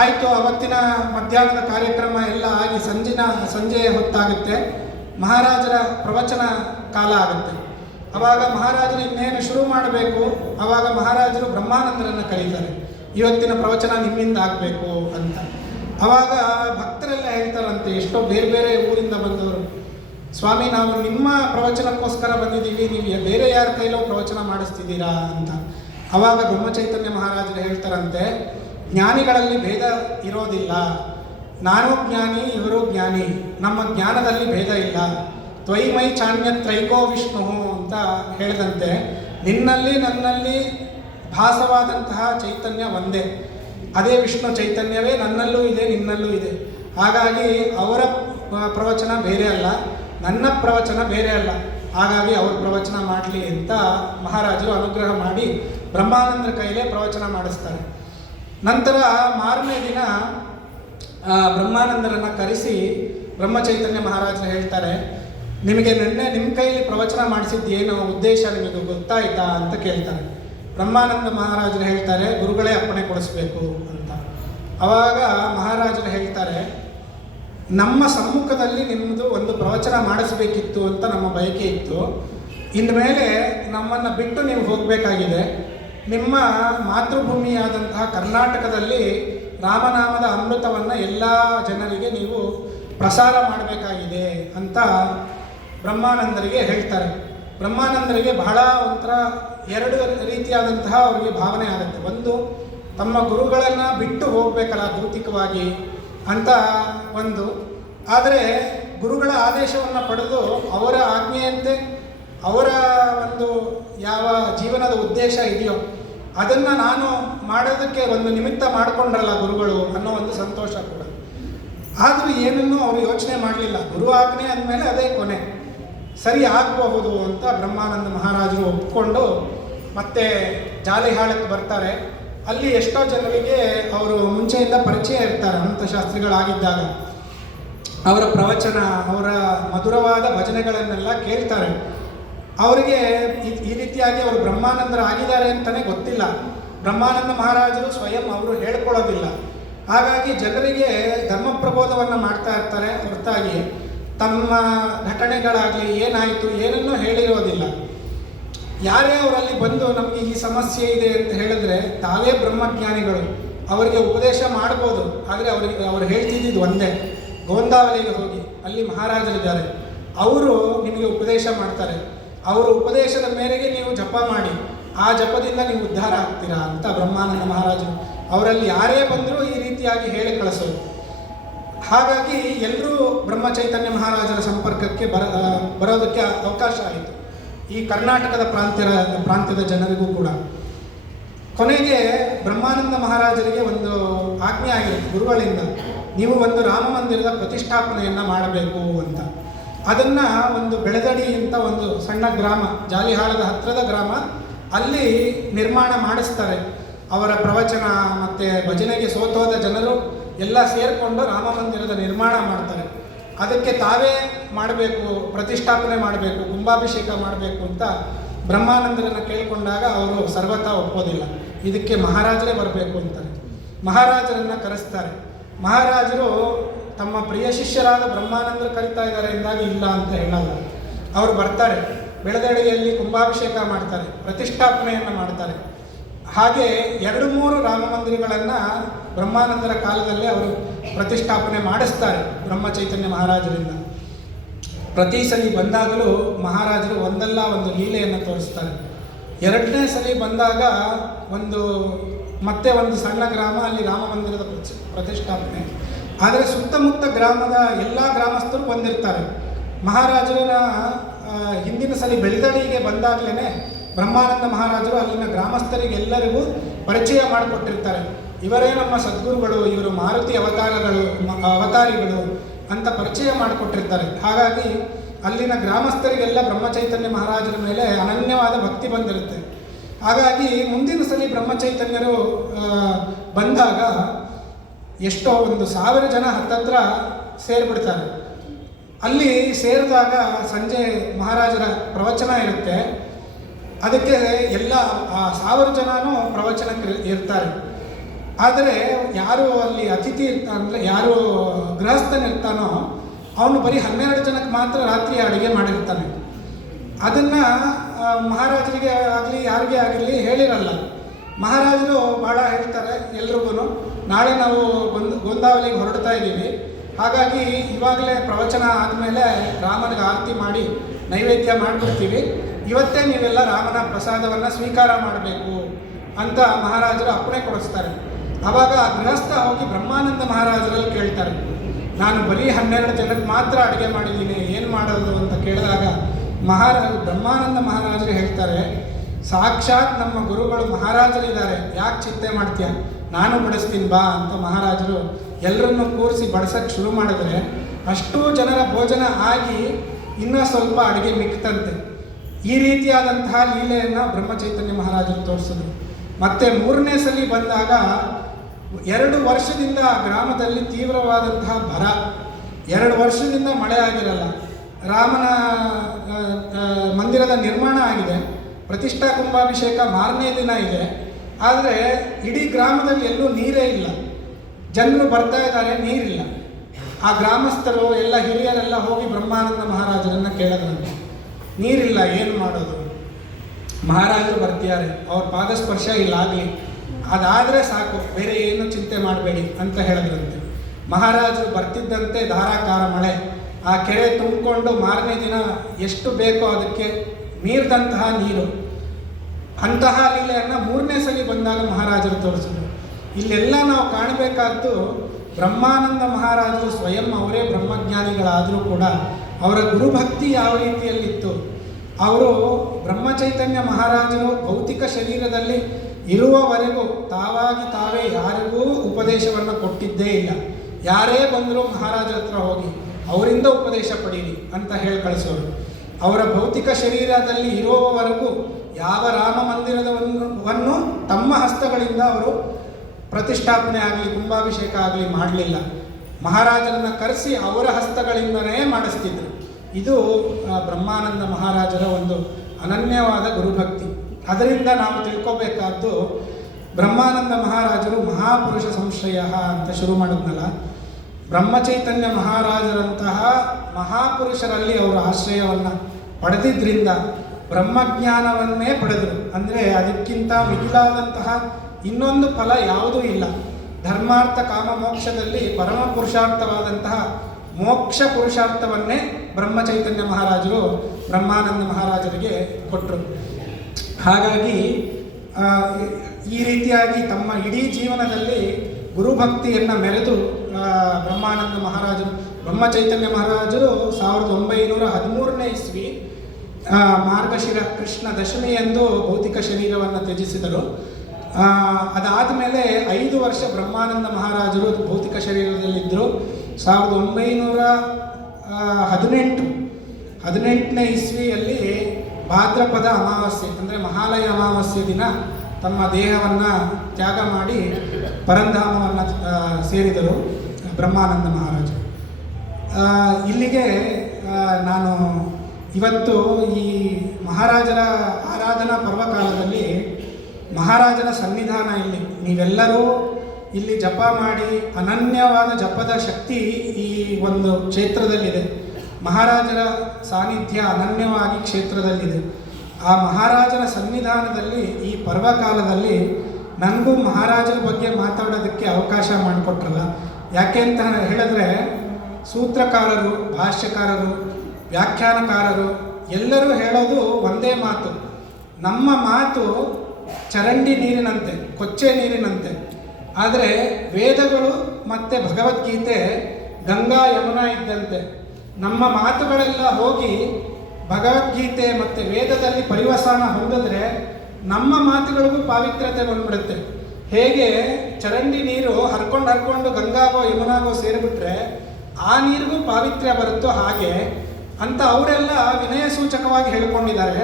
ಆಯಿತು, ಅವತ್ತಿನ ಮಧ್ಯಾಹ್ನದ ಕಾರ್ಯಕ್ರಮ ಎಲ್ಲ ಆಗಿ ಸಂಜೆಯ ಹೊತ್ತಾಗುತ್ತೆ. ಮಹಾರಾಜರ ಪ್ರವಚನ ಕಾಲ ಆಗುತ್ತೆ. ಆವಾಗ ಮಹಾರಾಜರು ಇನ್ನೇನು ಶುರು ಮಾಡಬೇಕು, ಆವಾಗ ಮಹಾರಾಜರು ಬ್ರಹ್ಮಾನಂದರನ್ನು ಕರೀತಾರೆ, ಇವತ್ತಿನ ಪ್ರವಚನ ನಿಮ್ಮಿಂದ ಆಗಬೇಕು ಅಂತ. ಆವಾಗ ಭಕ್ತರೆಲ್ಲ ಹೇಳ್ತಾರಂತೆ, ಎಷ್ಟೋ ಬೇರೆ ಬೇರೆ ಊರಿಂದ ಬಂದವರು, ಸ್ವಾಮಿ ನಾವು ನಿಮ್ಮ ಪ್ರವಚನಕ್ಕೋಸ್ಕರ ಬಂದಿದ್ದೀವಿ, ನೀವು ಬೇರೆ ಯಾರ ಕೈಲೋ ಪ್ರವಚನ ಮಾಡಿಸ್ತಿದ್ದೀರಾ ಅಂತ. ಆವಾಗ ಬ್ರಹ್ಮಚೈತನ್ಯ ಮಹಾರಾಜರು ಹೇಳ್ತಾರಂತೆ, ಜ್ಞಾನಿಗಳಲ್ಲಿ ಭೇದ ಇರೋದಿಲ್ಲ, ನಾನು ಜ್ಞಾನಿ ಇವರು ಜ್ಞಾನಿ, ನಮ್ಮ ಜ್ಞಾನದಲ್ಲಿ ಭೇದ ಇಲ್ಲ. ತ್ವಯಿಮೈ ಚಾಣ್ಯತ್ರೈಕೋ ವಿಷ್ಣು ಅಂತ ಹೇಳಿದಂತೆ ನಿನ್ನಲ್ಲಿ ನನ್ನಲ್ಲಿ ಭಾಸವಾದಂತಹ ಚೈತನ್ಯ ಒಂದೇ, ಅದೇ ವಿಷ್ಣು ಚೈತನ್ಯವೇ ನನ್ನಲ್ಲೂ ಇದೆ ನಿನ್ನಲ್ಲೂ ಇದೆ. ಹಾಗಾಗಿ ಅವರ ಪ್ರವಚನ ಬೇರೆ ಅಲ್ಲ, ನನ್ನ ಪ್ರವಚನ ಬೇರೆ ಅಲ್ಲ, ಹಾಗಾಗಿ ಅವ್ರ ಪ್ರವಚನ ಮಾಡಲಿ ಅಂತ ಮಹಾರಾಜರು ಅನುಗ್ರಹ ಮಾಡಿ ಬ್ರಹ್ಮಾನಂದರ ಕೈಲೇ ಪ್ರವಚನ ಮಾಡಿಸ್ತಾರೆ. ನಂತರ ಮಾರನೇ ದಿನ ಬ್ರಹ್ಮಾನಂದರನ್ನು ಕರೆಸಿ ಬ್ರಹ್ಮಚೈತನ್ಯ ಮಹಾರಾಜರು ಹೇಳ್ತಾರೆ, ನಿಮಗೆ ನಿನ್ನೆ ನಿಮ್ಮ ಕೈಲಿ ಪ್ರವಚನ ಮಾಡಿಸಿದ್ದೇನು ಉದ್ದೇಶ ನಿಮಗೆ ಗೊತ್ತಾಯ್ತಾ ಅಂತ ಕೇಳ್ತಾರೆ. ಬ್ರಹ್ಮಾನಂದ ಮಹಾರಾಜರು ಹೇಳ್ತಾರೆ, ಗುರುಗಳೇ ಅಪ್ಪಣೆ ಕೊಡಿಸ್ಬೇಕು ಅಂತ. ಆವಾಗ ಮಹಾರಾಜರು ಹೇಳ್ತಾರೆ, ನಮ್ಮ ಸಮ್ಮುಖದಲ್ಲಿ ನಿಮ್ಮದು ಒಂದು ಪ್ರವಚನ ಮಾಡಿಸ್ಬೇಕಿತ್ತು ಅಂತ ನಮ್ಮ ಬಯಕೆ ಇತ್ತು. ಇನ್ಮೇಲೆ ನಮ್ಮನ್ನು ಬಿಟ್ಟು ನೀವು ಹೋಗಬೇಕಾಗಿದೆ. ನಿಮ್ಮ ಮಾತೃಭೂಮಿಯಾದಂತಹ ಕರ್ನಾಟಕದಲ್ಲಿ ರಾಮನಾಮದ ಅಮೃತವನ್ನು ಎಲ್ಲ ಜನರಿಗೆ ನೀವು ಪ್ರಸಾರ ಮಾಡಬೇಕಾಗಿದೆ ಅಂತ ಬ್ರಹ್ಮಾನಂದರಿಗೆ ಹೇಳ್ತಾರೆ. ಬ್ರಹ್ಮಾನಂದರಿಗೆ ಬಹಳ ಒಂಥರ ಎರಡು ರೀತಿಯಾದಂತಹ ಅವರಿಗೆ ಭಾವನೆ ಆಗುತ್ತೆ. ಒಂದು, ತಮ್ಮ ಗುರುಗಳನ್ನು ಬಿಟ್ಟು ಹೋಗಬೇಕಲ್ಲ ಭೌತಿಕವಾಗಿ ಅಂತ ಒಂದು, ಆದರೆ ಗುರುಗಳ ಆದೇಶವನ್ನು ಪಡೆದು ಅವರ ಆಜ್ಞೆಯಂತೆ ಅವರ ಒಂದು ಯಾವ ಜೀವನದ ಉದ್ದೇಶ ಇದೆಯೋ ಅದನ್ನು ನಾನು ಮಾಡೋದಕ್ಕೆ ಒಂದು ನಿಮಿತ್ತ ಮಾಡಿಕೊಂಡ್ರಲ್ಲ ಗುರುಗಳು ಅನ್ನೋ ಒಂದು ಸಂತೋಷ ಕೂಡ. ಆದರೂ ಏನನ್ನೂ ಅವರು ಯೋಚನೆ ಮಾಡಲಿಲ್ಲ. ಗುರು ಆಜ್ಞೆ ಅಂದಮೇಲೆ ಅದೇ ಕೊನೆ, ಸರಿ ಆಗಬಹುದು ಅಂತ ಬ್ರಹ್ಮಾನಂದ ಮಹಾರಾಜರು ಒಪ್ಪಿಕೊಂಡು ಮತ್ತೆ ಜಾಲಿಹಾಳಕ್ಕೆ ಬರ್ತಾರೆ. ಅಲ್ಲಿ ಎಷ್ಟೋ ಜನರಿಗೆ ಅವರು ಮುಂಚೆಯಿಂದ ಪರಿಚಯ ಇರ್ತಾರೆ. ಅನಂತಶಾಸ್ತ್ರಿಗಳಾಗಿದ್ದಾಗ ಅವರ ಪ್ರವಚನ, ಅವರ ಮಧುರವಾದ ಭಜನೆಗಳನ್ನೆಲ್ಲ ಕೇಳ್ತಾರೆ. ಅವರಿಗೆ ಈ ರೀತಿಯಾಗಿ ಅವರು ಬ್ರಹ್ಮಾನಂದರು ಆಗಿದ್ದಾರೆ ಅಂತಲೇ ಗೊತ್ತಿಲ್ಲ. ಬ್ರಹ್ಮಾನಂದ ಮಹಾರಾಜರು ಸ್ವಯಂ ಅವರು ಹೇಳ್ಕೊಳ್ಳೋದಿಲ್ಲ. ಹಾಗಾಗಿ ಜನರಿಗೆ ಧರ್ಮ ಪ್ರಬೋಧವನ್ನು ಮಾಡ್ತಾ ಇರ್ತಾರೆ ಹೊರತಾಗಿ ತಮ್ಮ ಘಟನೆಗಳಾಗಲಿ ಏನಾಯಿತು ಏನನ್ನೂ ಹೇಳಿರೋದಿಲ್ಲ. ಯಾರೇ ಅವರಲ್ಲಿ ಬಂದು ನಮಗೆ ಈ ಸಮಸ್ಯೆ ಇದೆ ಅಂತ ಹೇಳಿದ್ರೆ ತಾವೇ ಬ್ರಹ್ಮಜ್ಞಾನಿಗಳು, ಅವರಿಗೆ ಉಪದೇಶ ಮಾಡ್ಬೋದು. ಆದರೆ ಅವರು ಹೇಳ್ತಿದ್ದಿದ್ದು ಒಂದೇ, ಗೋಂದಾವಲಿಗೆ ಹೋಗಿ ಅಲ್ಲಿ ಮಹಾರಾಜರಿದ್ದಾರೆ, ಅವರು ನಿಮಗೆ ಉಪದೇಶ ಮಾಡ್ತಾರೆ, ಅವರ ಉಪದೇಶದ ಮೇರೆಗೆ ನೀವು ಜಪ ಮಾಡಿ, ಆ ಜಪದಿಂದ ನೀವು ಉದ್ಧಾರ ಆಗ್ತೀರಾ ಅಂತ ಬ್ರಹ್ಮಾನಂದ ಮಹಾರಾಜರು ಅವರಲ್ಲಿ ಯಾರೇ ಬಂದರೂ ಈ ರೀತಿಯಾಗಿ ಹೇಳಿ ಕಳಿಸೋದು. ಹಾಗಾಗಿ ಎಲ್ಲರೂ ಬ್ರಹ್ಮಚೈತನ್ಯ ಮಹಾರಾಜರ ಸಂಪರ್ಕಕ್ಕೆ ಬರೋದಕ್ಕೆ ಅವಕಾಶ ಆಯಿತು, ಈ ಕರ್ನಾಟಕದ ಪ್ರಾಂತ್ಯದ ಜನರಿಗೂ ಕೂಡ. ಕೊನೆಗೆ ಬ್ರಹ್ಮಾನಂದ ಮಹಾರಾಜರಿಗೆ ಒಂದು ಆಜ್ಞೆ ಆಗಿರುತ್ತೆ ಗುರುಗಳಿಂದ, ನೀವು ಒಂದು ರಾಮ ಮಂದಿರದ ಪ್ರತಿಷ್ಠಾಪನೆಯನ್ನು ಮಾಡಬೇಕು ಅಂತ. ಅದನ್ನು ಒಂದು ಬೆಳದಡಿ ಅಂತ ಒಂದು ಸಣ್ಣ ಗ್ರಾಮ, ಜಾಲಿಹಾಳದ ಹತ್ತಿರದ ಗ್ರಾಮ, ಅಲ್ಲಿ ನಿರ್ಮಾಣ ಮಾಡಿಸ್ತಾರೆ. ಅವರ ಪ್ರವಚನ ಮತ್ತು ಭಜನೆಗೆ ಸೋತೋದ ಜನರು ಎಲ್ಲ ಸೇರಿಕೊಂಡು ರಾಮ ಮಂದಿರದ ನಿರ್ಮಾಣ ಮಾಡ್ತಾರೆ. ಅದಕ್ಕೆ ತಾವೇ ಮಾಡಬೇಕು, ಪ್ರತಿಷ್ಠಾಪನೆ ಮಾಡಬೇಕು, ಕುಂಭಾಭಿಷೇಕ ಮಾಡಬೇಕು ಅಂತ ಬ್ರಹ್ಮಾನಂದರನ್ನು ಕೇಳಿಕೊಂಡಾಗ ಅವರು ಸರ್ವತಾ ಒಪ್ಪೋದಿಲ್ಲ. ಇದಕ್ಕೆ ಮಹಾರಾಜರೇ ಬರಬೇಕು ಅಂತಾರೆ. ಮಹಾರಾಜರನ್ನು ಕರೆಸ್ತಾರೆ. ಮಹಾರಾಜರು ತಮ್ಮ ಪ್ರಿಯ ಶಿಷ್ಯರಾದ ಬ್ರಹ್ಮಾನಂದರು ಕರೀತಾ ಇದ್ದಾರೆ ಎಂದಾಗಿ ಇಲ್ಲ ಅಂತ ಹೇಳಲ್ಲ. ಅವರು ಬರ್ತಾರೆ, ಬೆಳದಡಿಯಲ್ಲಿ ಕುಂಭಾಭಿಷೇಕ ಮಾಡ್ತಾರೆ, ಪ್ರತಿಷ್ಠಾಪನೆಯನ್ನು ಮಾಡ್ತಾರೆ. ಹಾಗೆ 2-3 ರಾಮ ಮಂದಿರಗಳನ್ನು ಬ್ರಹ್ಮಾನಂದರ ಕಾಲದಲ್ಲೇ ಅವರು ಪ್ರತಿಷ್ಠಾಪನೆ ಮಾಡಿಸ್ತಾರೆ ಬ್ರಹ್ಮಚೈತನ್ಯ ಮಹಾರಾಜರಿಂದ. ಪ್ರತಿ ಸಲ ಬಂದಾಗಲೂ ಮಹಾರಾಜರು ಒಂದಲ್ಲ ಒಂದು ಲೀಲೆಯನ್ನು ತೋರಿಸ್ತಾರೆ. 2ನೇ ಸಲ ಬಂದಾಗ ಮತ್ತೆ ಒಂದು ಸಣ್ಣ ಗ್ರಾಮ, ಅಲ್ಲಿ ರಾಮ ಮಂದಿರದ ಪ್ರತಿಷ್ಠಾಪನೆ. ಆದರೆ ಸುತ್ತಮುತ್ತ ಗ್ರಾಮದ ಎಲ್ಲ ಗ್ರಾಮಸ್ಥರು ಬಂದಿರ್ತಾರೆ. ಮಹಾರಾಜರ ಹಿಂದಿನ ಸಲ ಬೆಳದಡಿಗೆ ಬಂದಾಗಲೇ ಬ್ರಹ್ಮಾನಂದ ಮಹಾರಾಜರು ಅಲ್ಲಿನ ಗ್ರಾಮಸ್ಥರಿಗೆಲ್ಲರಿಗೂ ಪರಿಚಯ ಮಾಡಿಕೊಟ್ಟಿರ್ತಾರೆ. ಇವರೇ ನಮ್ಮ ಸದ್ಗುರುಗಳು, ಇವರು ಮಾರುತಿ ಅವತಾರಿಗಳು ಅಂತ ಪರಿಚಯ ಮಾಡಿಕೊಟ್ಟಿರ್ತಾರೆ. ಹಾಗಾಗಿ ಅಲ್ಲಿನ ಗ್ರಾಮಸ್ಥರಿಗೆಲ್ಲ ಬ್ರಹ್ಮಚೈತನ್ಯ ಮಹಾರಾಜರ ಮೇಲೆ ಅನನ್ಯವಾದ ಭಕ್ತಿ ಬಂದಿರುತ್ತೆ. ಹಾಗಾಗಿ ಮುಂದಿನ ಸಲ ಬ್ರಹ್ಮಚೈತನ್ಯರು ಬಂದಾಗ ಎಷ್ಟೋ 1,000 ಜನ ಹತ್ತತ್ರ ಸೇರಿಬಿಡ್ತಾರೆ. ಅಲ್ಲಿ ಸೇರಿದಾಗ ಸಂಜೆ ಮಹಾರಾಜರ ಪ್ರವಚನ ಇರುತ್ತೆ. ಅದಕ್ಕೆ ಎಲ್ಲ 1000 ಜನನೂ ಪ್ರವಚನಕ್ಕೆ ಇರ್ತಾರೆ. ಆದರೆ ಯಾರು ಅಲ್ಲಿ ಅತಿಥಿ ಅಂದರೆ ಯಾರು ಗೃಹಸ್ಥನಿರ್ತಾನೋ ಅವನು ಬರೀ 12 ಜನಕ್ಕೆ ಮಾತ್ರ ರಾತ್ರಿ ಅಡುಗೆ ಮಾಡಿರ್ತಾನೆ. ಅದನ್ನು ಮಹಾರಾಜರಿಗೆ ಆಗಲಿ ಯಾರಿಗೇ ಆಗಿರಲಿ ಹೇಳಿರಲ್ಲ. ಮಹಾರಾಜರು ಭಾಳ ಹೇಳ್ತಾರೆ ಎಲ್ರಿಗೂ, ನಾಳೆ ನಾವು ಗೋಂದಾವಲಿಗೆ ಹೊರಡ್ತಾ ಇದ್ದೀವಿ, ಹಾಗಾಗಿ ಇವಾಗಲೇ ಪ್ರವಚನ ಆದಮೇಲೆ ರಾಮನಿಗೆ ಆರತಿ ಮಾಡಿ ನೈವೇದ್ಯ ಮಾಡಿಬಿಡ್ತೀವಿ, ಇವತ್ತೇ ನೀವೆಲ್ಲ ರಾಮನ ಪ್ರಸಾದವನ್ನು ಸ್ವೀಕಾರ ಮಾಡಬೇಕು ಅಂತ ಮಹಾರಾಜರು ಅಪ್ಪಣೆ ಕೊಡಿಸ್ತಾರೆ. ಆವಾಗ ಗೃಹಸ್ಥ ಹೋಗಿ ಬ್ರಹ್ಮಾನಂದ ಮಹಾರಾಜರಲ್ಲಿ ಕೇಳ್ತಾರೆ, ನಾನು ಬರೀ 12 ಜನಕ್ಕೆ ಮಾತ್ರ ಅಡುಗೆ ಮಾಡಿದ್ದೀನಿ, ಏನು ಮಾಡೋದು ಅಂತ ಕೇಳಿದಾಗ ಬ್ರಹ್ಮಾನಂದ ಮಹಾರಾಜರು ಹೇಳ್ತಾರೆ, ಸಾಕ್ಷಾತ್ ನಮ್ಮ ಗುರುಗಳು ಮಹಾರಾಜರಿದ್ದಾರೆ, ಯಾಕೆ ಚಿಂತೆ ಮಾಡ್ತೀಯ, ನಾನು ಬಡಿಸ್ತೀನಿ ಬಾ ಅಂತ ಮಹಾರಾಜರು ಎಲ್ಲರನ್ನೂ ಕೂರಿಸಿ ಬಡಿಸೋಕ್ಕೆ ಶುರು ಮಾಡಿದ್ರೆ ಅಷ್ಟೂ ಜನರ ಭೋಜನ ಆಗಿ ಇನ್ನೂ ಸ್ವಲ್ಪ ಅಡುಗೆ ಮಿಕ್ತಂತೆ. ಈ ರೀತಿಯಾದಂತಹ ಲೀಲೆಯನ್ನು ಬ್ರಹ್ಮಚೈತನ್ಯ ಮಹಾರಾಜರು ತೋರಿಸಿದ್ರು. ಮತ್ತು 3ನೇ ಸಲ ಬಂದಾಗ 2 ವರ್ಷದಿಂದ ಗ್ರಾಮದಲ್ಲಿ ತೀವ್ರವಾದಂತಹ ಬರ, 2 ವರ್ಷದಿಂದ ಮಳೆ ಆಗಿರಲ್ಲ. ರಾಮನ ಮಂದಿರದ ನಿರ್ಮಾಣ ಆಗಿದೆ, ಪ್ರತಿಷ್ಠಾ ಕುಂಭಾಭಿಷೇಕ ಮಾರನೇ ದಿನ ಇದೆ, ಆದರೆ ಇಡೀ ಗ್ರಾಮದಲ್ಲಿ ಎಲ್ಲೂ ನೀರೇ ಇಲ್ಲ. ಜನರು ಬರ್ತಾ ಇದ್ದಾರೆ, ನೀರಿಲ್ಲ. ಆ ಗ್ರಾಮಸ್ಥರು ಎಲ್ಲ ಹಿರಿಯರೆಲ್ಲ ಹೋಗಿ ಬ್ರಹ್ಮಾನಂದ ಮಹಾರಾಜರನ್ನು ಕೇಳಿದ್ರಂತೆ, ನೀರಿಲ್ಲ, ಏನು ಮಾಡೋದು? ಮಹಾರಾಜರು ಬರ್ತಿದ್ದಾರೆ, ಅವ್ರ ಪಾದಸ್ಪರ್ಶ ಇಲ್ಲಾಗಲಿ, ಅದಾದರೆ ಸಾಕು, ಬೇರೆ ಏನು ಚಿಂತೆ ಮಾಡಬೇಡಿ ಅಂತ ಹೇಳಿದ್ರಂತೆ. ಮಹಾರಾಜರು ಬರ್ತಿದ್ದಂತೆ ಧಾರಾಕಾರ ಮಳೆ, ಆ ಕೆರೆ ತುಂಬಿಕೊಂಡು ಮಾರನೇ ದಿನ ಎಷ್ಟು ಬೇಕೋ ಅದಕ್ಕೆ ಮೀರಿದಂತಹ ನೀರು. ಅಂತಹ ಲೀಲೆಯನ್ನು 3ನೇ ಸಲ ಬಂದಾಗ ಮಹಾರಾಜರು ತೋರಿಸಿದ್ರು. ಇಲ್ಲೆಲ್ಲ ನಾವು ಕಾಣಬೇಕಾದ್ದು ಬ್ರಹ್ಮಾನಂದ ಮಹಾರಾಜರು ಸ್ವಯಂ ಅವರೇ ಬ್ರಹ್ಮಜ್ಞಾನಿಗಳಾದರೂ ಕೂಡ ಅವರ ಗುರುಭಕ್ತಿ ಯಾವ ರೀತಿಯಲ್ಲಿತ್ತು. ಅವರು ಬ್ರಹ್ಮಚೈತನ್ಯ ಮಹಾರಾಜರು ಭೌತಿಕ ಶರೀರದಲ್ಲಿ ಇರುವವರೆಗೂ ತಾವಾಗಿ ತಾವೇ ಯಾರಿಗೂ ಉಪದೇಶವನ್ನು ಕೊಟ್ಟಿದ್ದೇ ಇಲ್ಲ. ಯಾರೇ ಬಂದರೂ ಮಹಾರಾಜರ ಹತ್ರ ಹೋಗಿ ಅವರಿಂದ ಉಪದೇಶ ಪಡೀರಿ ಅಂತ ಹೇಳಿ ಕಳಿಸೋರು. ಅವರ ಭೌತಿಕ ಶರೀರದಲ್ಲಿ ಇರುವವರೆಗೂ ಯಾವ ರಾಮ ಮಂದಿರವನ್ನು ತಮ್ಮ ಹಸ್ತಗಳಿಂದ ಅವರು ಪ್ರತಿಷ್ಠಾಪನೆ ಆಗಲಿ ಕುಂಭಾಭಿಷೇಕ ಆಗಲಿ ಮಾಡಲಿಲ್ಲ. ಮಹಾರಾಜರನ್ನು ಕರೆಸಿ ಅವರ ಹಸ್ತಗಳಿಂದನೇ ಮಾಡಿಸ್ತಿದ್ರು. ಇದು ಬ್ರಹ್ಮಾನಂದ ಮಹಾರಾಜರ ಒಂದು ಅನನ್ಯವಾದ ಗುರುಭಕ್ತಿ. ಅದರಿಂದ ನಾವು ತಿಳ್ಕೊಬೇಕಾದ್ದು, ಬ್ರಹ್ಮಾನಂದ ಮಹಾರಾಜರು ಮಹಾಪುರುಷ ಸಂಶ್ರಯ ಅಂತ ಶುರು ಮಾಡಿದ್ನಲ್ಲ, ಬ್ರಹ್ಮಚೈತನ್ಯ ಮಹಾರಾಜರಂತಹ ಮಹಾಪುರುಷರಲ್ಲಿ ಅವರು ಆಶ್ರಯವನ್ನು ಪಡೆದಿದ್ದರಿಂದ ಬ್ರಹ್ಮಜ್ಞಾನವನ್ನೇ ಪಡೆದರು. ಅಂದರೆ ಅದಕ್ಕಿಂತ ಮಿಗಿಲಾದಂತಹ ಇನ್ನೊಂದು ಫಲ ಯಾವುದೂ ಇಲ್ಲ. ಧರ್ಮಾರ್ಥ ಕಾಮ ಮೋಕ್ಷದಲ್ಲಿ ಪರಮ ಪುರುಷಾರ್ಥವಾದಂತಹ ಮೋಕ್ಷ ಪುರುಷಾರ್ಥವನ್ನೇ ಬ್ರಹ್ಮಚೈತನ್ಯ ಮಹಾರಾಜರು ಬ್ರಹ್ಮಾನಂದ ಮಹಾರಾಜರಿಗೆ ಕೊಟ್ಟರು. ಹಾಗಾಗಿ ಈ ರೀತಿಯಾಗಿ ತಮ್ಮ ಇಡೀ ಜೀವನದಲ್ಲಿ ಗುರುಭಕ್ತಿಯನ್ನು ಮೆರೆದು ಬ್ರಹ್ಮಾನಂದ ಮಹಾರಾಜರು ಬ್ರಹ್ಮಚೈತನ್ಯ ಮಹಾರಾಜರು 1913ನೇ ಇಸ್ವಿ ಮಾರ್ಗಶಿರ ಕೃಷ್ಣ ದಶಮಿಯಂದು ಭೌತಿಕ ಶರೀರವನ್ನು ತ್ಯಜಿಸಿದರು. ಅದಾದ ಮೇಲೆ 5 ವರ್ಷ ಬ್ರಹ್ಮಾನಂದ ಮಹಾರಾಜರು ಭೌತಿಕ ಶರೀರದಲ್ಲಿದ್ದರು. 1918ನೇ ಇಸ್ವಿಯಲ್ಲಿ ಭಾದ್ರಪದ ಅಮಾವಾಸ್ಯೆ ಅಂದರೆ ಮಹಾಲಯ ಅಮಾವಾಸ್ಯೆ ದಿನ ತಮ್ಮ ದೇಹವನ್ನು ತ್ಯಾಗ ಮಾಡಿ ಪರಂಧಾಮವನ್ನು ಸೇರಿದರು ಬ್ರಹ್ಮಾನಂದ ಮಹಾರಾಜರು. ಇಲ್ಲಿಗೆ ನಾನು ಇವತ್ತು ಈ ಮಹಾರಾಜರ ಆರಾಧನಾ ಪರ್ವಕಾಲದಲ್ಲಿ ಮಹಾರಾಜನ ಸನ್ನಿಧಾನ ಇಲ್ಲಿ ನೀವೆಲ್ಲರೂ ಇಲ್ಲಿ ಜಪ ಮಾಡಿ, ಅನನ್ಯವಾದ ಜಪದ ಶಕ್ತಿ ಈ ಒಂದು ಕ್ಷೇತ್ರದಲ್ಲಿದೆ. ಮಹಾರಾಜರ ಸಾನ್ನಿಧ್ಯ ಅನನ್ಯವಾಗಿ ಕ್ಷೇತ್ರದಲ್ಲಿದೆ. ಆ ಮಹಾರಾಜರ ಸನ್ನಿಧಾನದಲ್ಲಿ ಈ ಪರ್ವಕಾಲದಲ್ಲಿ ನನಗೂ ಮಹಾರಾಜರ ಬಗ್ಗೆ ಮಾತಾಡೋದಕ್ಕೆ ಅವಕಾಶ ಮಾಡಿಕೊಟ್ರಲ್ಲ. ಯಾಕೆ ಅಂತ ಹೇಳಿದ್ರೆ, ಸೂತ್ರಕಾರರು, ಭಾಷ್ಯಕಾರರು, ವ್ಯಾಖ್ಯಾನಕಾರರು ಎಲ್ಲರೂ ಹೇಳೋದು ಒಂದೇ ಮಾತು. ನಮ್ಮ ಮಾತು ಚರಂಡಿ ನೀರಿನಂತೆ, ಕೊಚ್ಚೆ ನೀರಿನಂತೆ. ಆದರೆ ವೇದಗಳು ಮತ್ತು ಭಗವದ್ಗೀತೆ ಗಂಗಾ ಯಮುನಾ ಇದ್ದಂತೆ. ನಮ್ಮ ಮಾತುಗಳೆಲ್ಲ ಹೋಗಿ ಭಗವದ್ಗೀತೆ ಮತ್ತು ವೇದದಲ್ಲಿ ಪರಿವಸಾನ ಹೊಂದಿದ್ರೆ ನಮ್ಮ ಮಾತುಗಳಿಗೂ ಪಾವಿತ್ರ್ಯತೆ ಬಂದ್ಬಿಡುತ್ತೆ. ಹೇಗೆ ಚರಂಡಿ ನೀರು ಹರ್ಕೊಂಡು ಗಂಗಾಗೋ ಯಮುನಾಗೋ ಸೇರಿಬಿಟ್ರೆ ಆ ನೀರಿಗೂ ಪಾವಿತ್ರ್ಯ ಬರುತ್ತೋ ಹಾಗೆ ಅಂತ ಅವರೆಲ್ಲ ವಿನಯ ಸೂಚಕವಾಗಿ ಹೇಳ್ಕೊಂಡಿದ್ದಾರೆ.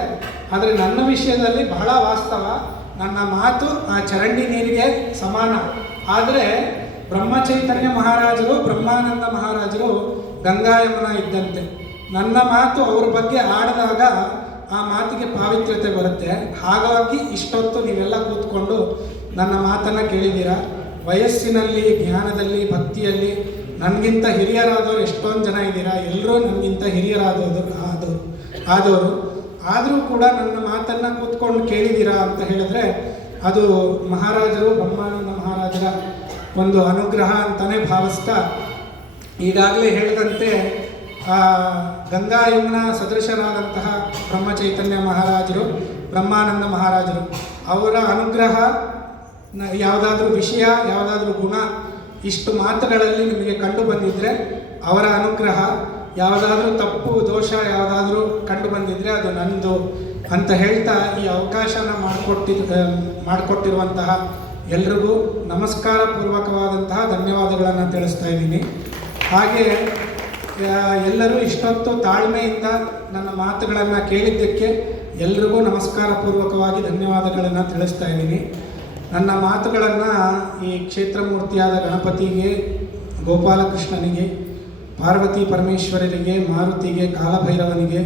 ಆದರೆ ನನ್ನ ವಿಷಯದಲ್ಲಿ ಬಹಳ ವಾಸ್ತವ. ನನ್ನ ಮಾತು ಆ ಚರಂಡಿ ನೀರಿಗೆ ಸಮಾನ. ಆದರೆ ಬ್ರಹ್ಮಚೈತನ್ಯ ಮಹಾರಾಜರು, ಬ್ರಹ್ಮಾನಂದ ಮಹಾರಾಜರು ಗಂಗಾ ಯಮುನಾ ಇದ್ದಂತೆ. ನನ್ನ ಮಾತು ಅವ್ರ ಬಗ್ಗೆ ಆಡಿದಾಗ ಆ ಮಾತಿಗೆ ಪಾವಿತ್ರ್ಯತೆ ಬರುತ್ತೆ. ಹಾಗಾಗಿ ಇಷ್ಟೊತ್ತು ನೀವೆಲ್ಲ ಕೂತ್ಕೊಂಡು ನನ್ನ ಮಾತನ್ನು ಕೇಳಿದ್ದೀರಾ. ವಯಸ್ಸಿನಲ್ಲಿ, ಜ್ಞಾನದಲ್ಲಿ, ಭಕ್ತಿಯಲ್ಲಿ ನನಗಿಂತ ಹಿರಿಯರಾದವರು ಎಷ್ಟೊಂದು ಜನ ಇದ್ದೀರಾ. ಎಲ್ಲರೂ ನನಗಿಂತ ಆದವರು ಆದರೂ ಕೂಡ ನನ್ನ ಮಾತನ್ನು ಕೂತ್ಕೊಂಡು ಕೇಳಿದ್ದೀರಾ ಅಂತ ಹೇಳಿದ್ರೆ ಅದು ಮಹಾರಾಜರು, ಬ್ರಹ್ಮಾನಂದ ಮಹಾರಾಜರ ಒಂದು ಅನುಗ್ರಹ ಅಂತಲೇ ಭಾವಿಸ್ತಾ, ಈಗಾಗಲೇ ಹೇಳಿದಂತೆ ಗಂಗಾ ಯಮುನಾ ಸದೃಶರಾದಂತಹ ಬ್ರಹ್ಮಚೈತನ್ಯ ಮಹಾರಾಜರು, ಬ್ರಹ್ಮಾನಂದ ಮಹಾರಾಜರು ಅವರ ಅನುಗ್ರಹ, ಯಾವುದಾದ್ರೂ ವಿಷಯ, ಯಾವುದಾದ್ರೂ ಗುಣ ಇಷ್ಟು ಮಾತುಗಳಲ್ಲಿ ನಿಮಗೆ ಕಂಡು ಬಂದಿದ್ದರೆ ಅವರ ಅನುಗ್ರಹ. ಯಾವುದಾದ್ರೂ ತಪ್ಪು ದೋಷ ಯಾವುದಾದ್ರೂ ಕಂಡು ಬಂದಿದ್ದರೆ ಅದು ನಂದು ಅಂತ ಹೇಳ್ತಾ ಈ ಅವಕಾಶನ ಮಾಡಿಕೊಟ್ಟಿರುವಂತಹ ಎಲ್ರಿಗೂ ನಮಸ್ಕಾರ ಪೂರ್ವಕವಾದಂತಹ ಧನ್ಯವಾದಗಳನ್ನು ತಿಳಿಸ್ತಾ ಇದ್ದೀನಿ. ಹಾಗೆ ಎಲ್ಲರೂ ಇಷ್ಟೊತ್ತು ತಾಳ್ಮೆಯಿಂದ ನನ್ನ ಮಾತುಗಳನ್ನು ಕೇಳಿದ್ದಕ್ಕೆ ಎಲ್ರಿಗೂ ನಮಸ್ಕಾರ ಪೂರ್ವಕವಾಗಿ ಧನ್ಯವಾದಗಳನ್ನು ತಿಳಿಸ್ತಾ ಇದ್ದೀನಿ. ನನ್ನ ಮಾತುಗಳನ್ನು ಈ ಕ್ಷೇತ್ರಮೂರ್ತಿಯಾದ ಗಣಪತಿಗೆ, ಗೋಪಾಲಕೃಷ್ಣನಿಗೆ, ಪಾರ್ವತಿ ಪರಮೇಶ್ವರರಿಗೆ, ಮಾರುತಿಗೆ, ಕಾಲಭೈರವನಿಗೆ,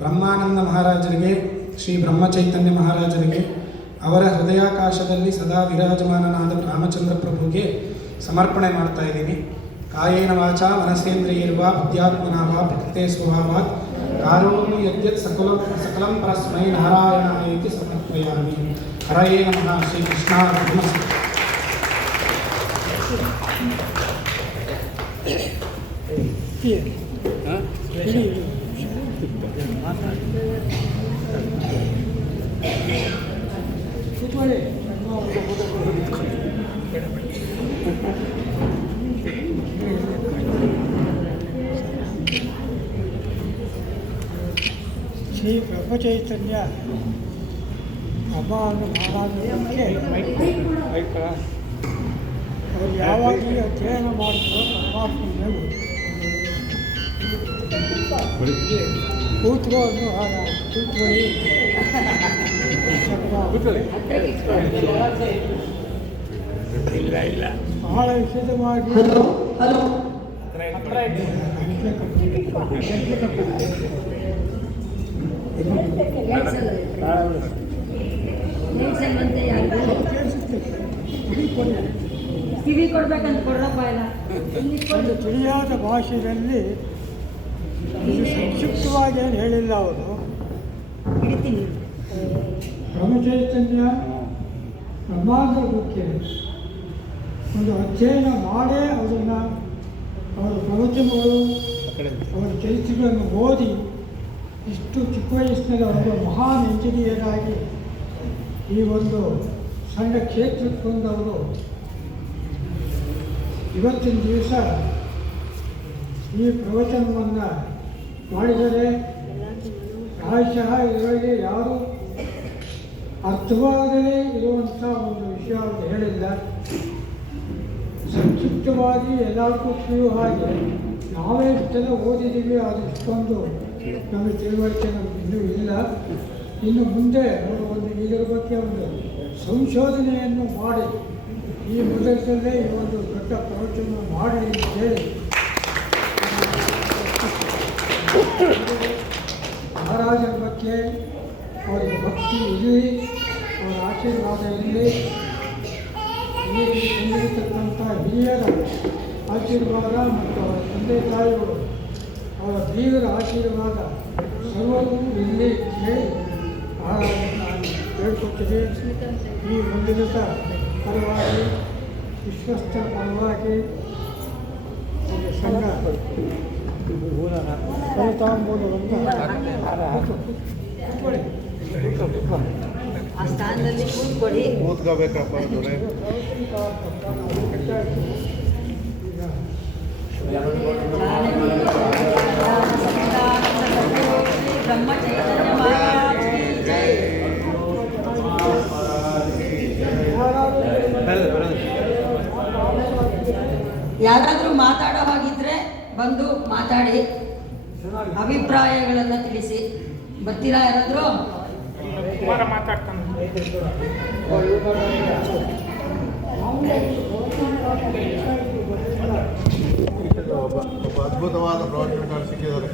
ಬ್ರಹ್ಮಾನಂದ ಮಹಾರಾಜರಿಗೆ, ಶ್ರೀ ಬ್ರಹ್ಮಚೈತನ್ಯ ಮಹಾರಾಜರಿಗೆ, ಅವರ ಹೃದಯಾಕಾಶದಲ್ಲಿ ಸದಾ ವಿರಾಜಮಾನನಾದ ರಾಮಚಂದ್ರ ಪ್ರಭುಗೆ ಸಮರ್ಪಣೆ ಮಾಡ್ತಾ ಇದ್ದೀನಿ. ಕಾಯೇನ ವಾಚಾ ಮನಸೇಂದ್ರಿಯರ್ವಾ ಬುದ್ಧ್ಯಾತ್ಮನಾ ವಾ ಪ್ರಕೃತೆ ಸ್ವಭಾವಾತ್ ಕಾರೋಮಿ ಯದ್ಯತ್ ಸಕಲಂ ಪರಸ್ಮೈ ನಾರಾಯಣಾಯೇತಿ ಸಮರ್ಪಯಾಮಿ. ಹರಯೇ ನಮಃ. ಶ್ರೀ ಕೃಷ್ಣಾರ್ಪಣಮಸ್ತು. ಶ್ರೀ ಬ್ರಹ್ಮಚೈತನ್ಯ ಅಮ್ಮವನ್ನು ಮಹಾರಾಜರಿಗೆ ಅವರು ಯಾವಾಗ ಅಧ್ಯಯನ ಮಾಡಿದ್ರು ಪರಮಾತ್ಮನ ಕೂತ್ಕೊಂಡು ಬಹಳ ವಿಶದವಾಗಿ ಕಿವಿ ಕೊಡ್ಬೇಕಂತ ಕೊಡಪ್ಪ ಇಲ್ಲ ಒಂದು ತಿಳಿಯಾದ ಭಾಷೆಯಲ್ಲಿ ಸಂಕ್ಷಿಪ್ತವಾಗಿ ಏನು ಹೇಳಿಲ್ಲ ಅವರು. ಬ್ರಹ್ಮಚೈತನ್ಯ ಬ್ರಹ್ಮಾಂಡ ಬಗ್ಗೆ ಒಂದು ಅಧ್ಯಯನ ಮಾಡೇ ಅದನ್ನು ಅವರ ಪ್ರವಚನಗಳು, ಅವರ ಚರಿತ್ರೆಗಳನ್ನು ಓದಿ ಇಷ್ಟು ಚಿಕ್ಕ ವಯಸ್ಸಿನಲ್ಲಿ ಅವರು ಮಹಾನ್ ಇಂಜಿನಿಯರ್ ಆಗಿ ಈ ಒಂದು ಸಣ್ಣ ಕ್ಷೇತ್ರಕ್ಕೆ ಬಂದವರು ಇವತ್ತಿನ ದಿವಸ ಈ ಪ್ರವಚನವನ್ನು ಮಾಡಿದರೆ ಪ್ರಾಯಶಃ ಇದರಲ್ಲಿ ಯಾರೂ ಅರ್ಥವಾಗದೇ ಇರುವಂಥ ಒಂದು ವಿಷಯ ಅವರು ಹೇಳಿಲ್ಲ. ಸಂಕ್ಷಿಪ್ತವಾಗಿ ಎಲ್ಲರಿಗೂ ತಿಳಿಯುವ ಹಾಗೆ ನಾವೇ ಇಷ್ಟೆಲ್ಲ ಓದಿದ್ದೀವಿ, ಅದಷ್ಟೊಂದು ನಮಗೆ ತಿಳುವಳಿಕೆ ನಮಗೆ ಇನ್ನೂ ಇಲ್ಲ. ಇನ್ನು ಮುಂದೆ ಅವರು ಒಂದು ಇದರ ಬಗ್ಗೆ ಒಂದು ಸಂಶೋಧನೆಯನ್ನು ಮಾಡಿ ಈ ಮೊದಲದಲ್ಲೇ ಈ ಒಂದು ದೊಡ್ಡ ಪ್ರವಚನ ಮಾಡಿ ಅಂತ ಹೇಳಿ ಮಹಾರಾಜರ ಬಗ್ಗೆ ಅವರಿಗೆ ಭಕ್ತಿ ಇರಲಿ, ಅವರ ಆಶೀರ್ವಾದ ಇರಲಿ, ಈ ಹೊಂದಿರತಕ್ಕಂಥ ಹಿರಿಯರ ಆಶೀರ್ವಾದ ಮತ್ತು ಅವರ ತಂದೆ ತಾಯಿಗಳು ಅವರ ಬೀಗರ ಆಶೀರ್ವಾದ ಸರ್ವರಿಗೂ ಇರಲಿ ಹೇಳಿ ನಾನು ಹೇಳ್ಕೊಡ್ತೀನಿ. ಈ ಮಂದಿರದ ಪರವಾಗಿ, ವಿಶ್ವಸ್ತರ ಪರವಾಗಿ ಒಂದು ಸಂಘ ಫಲಿತಾಂಬೂಲವನ್ನು ಆ ಸ್ಥಾನದಲ್ಲಿ ಕೂತ್ಕೊಡಿ. ಕೂತ್ಕೋಬೇಕಪ್ಪ. ಬ್ರಹ್ಮಚೈತನ್ಯ ಮಹಾರಾಜ್ ಕಿ ಜೈ. ಯಾರಾದರೂ ಮಾತಾಡೋ ಹಾಗಿದ್ರೆ ಬಂದು ಮಾತಾಡಿ, ಅಭಿಪ್ರಾಯಗಳನ್ನು ತಿಳಿಸಿ. ಬರ್ತೀರಾ ಯಾರಾದರೂ? ಒಬ್ಬ ಅದ್ಭುತವಾದ ಪ್ರವಚನಕಾರ ಸಿಕ್ಕಿದ್ದಾರೆ.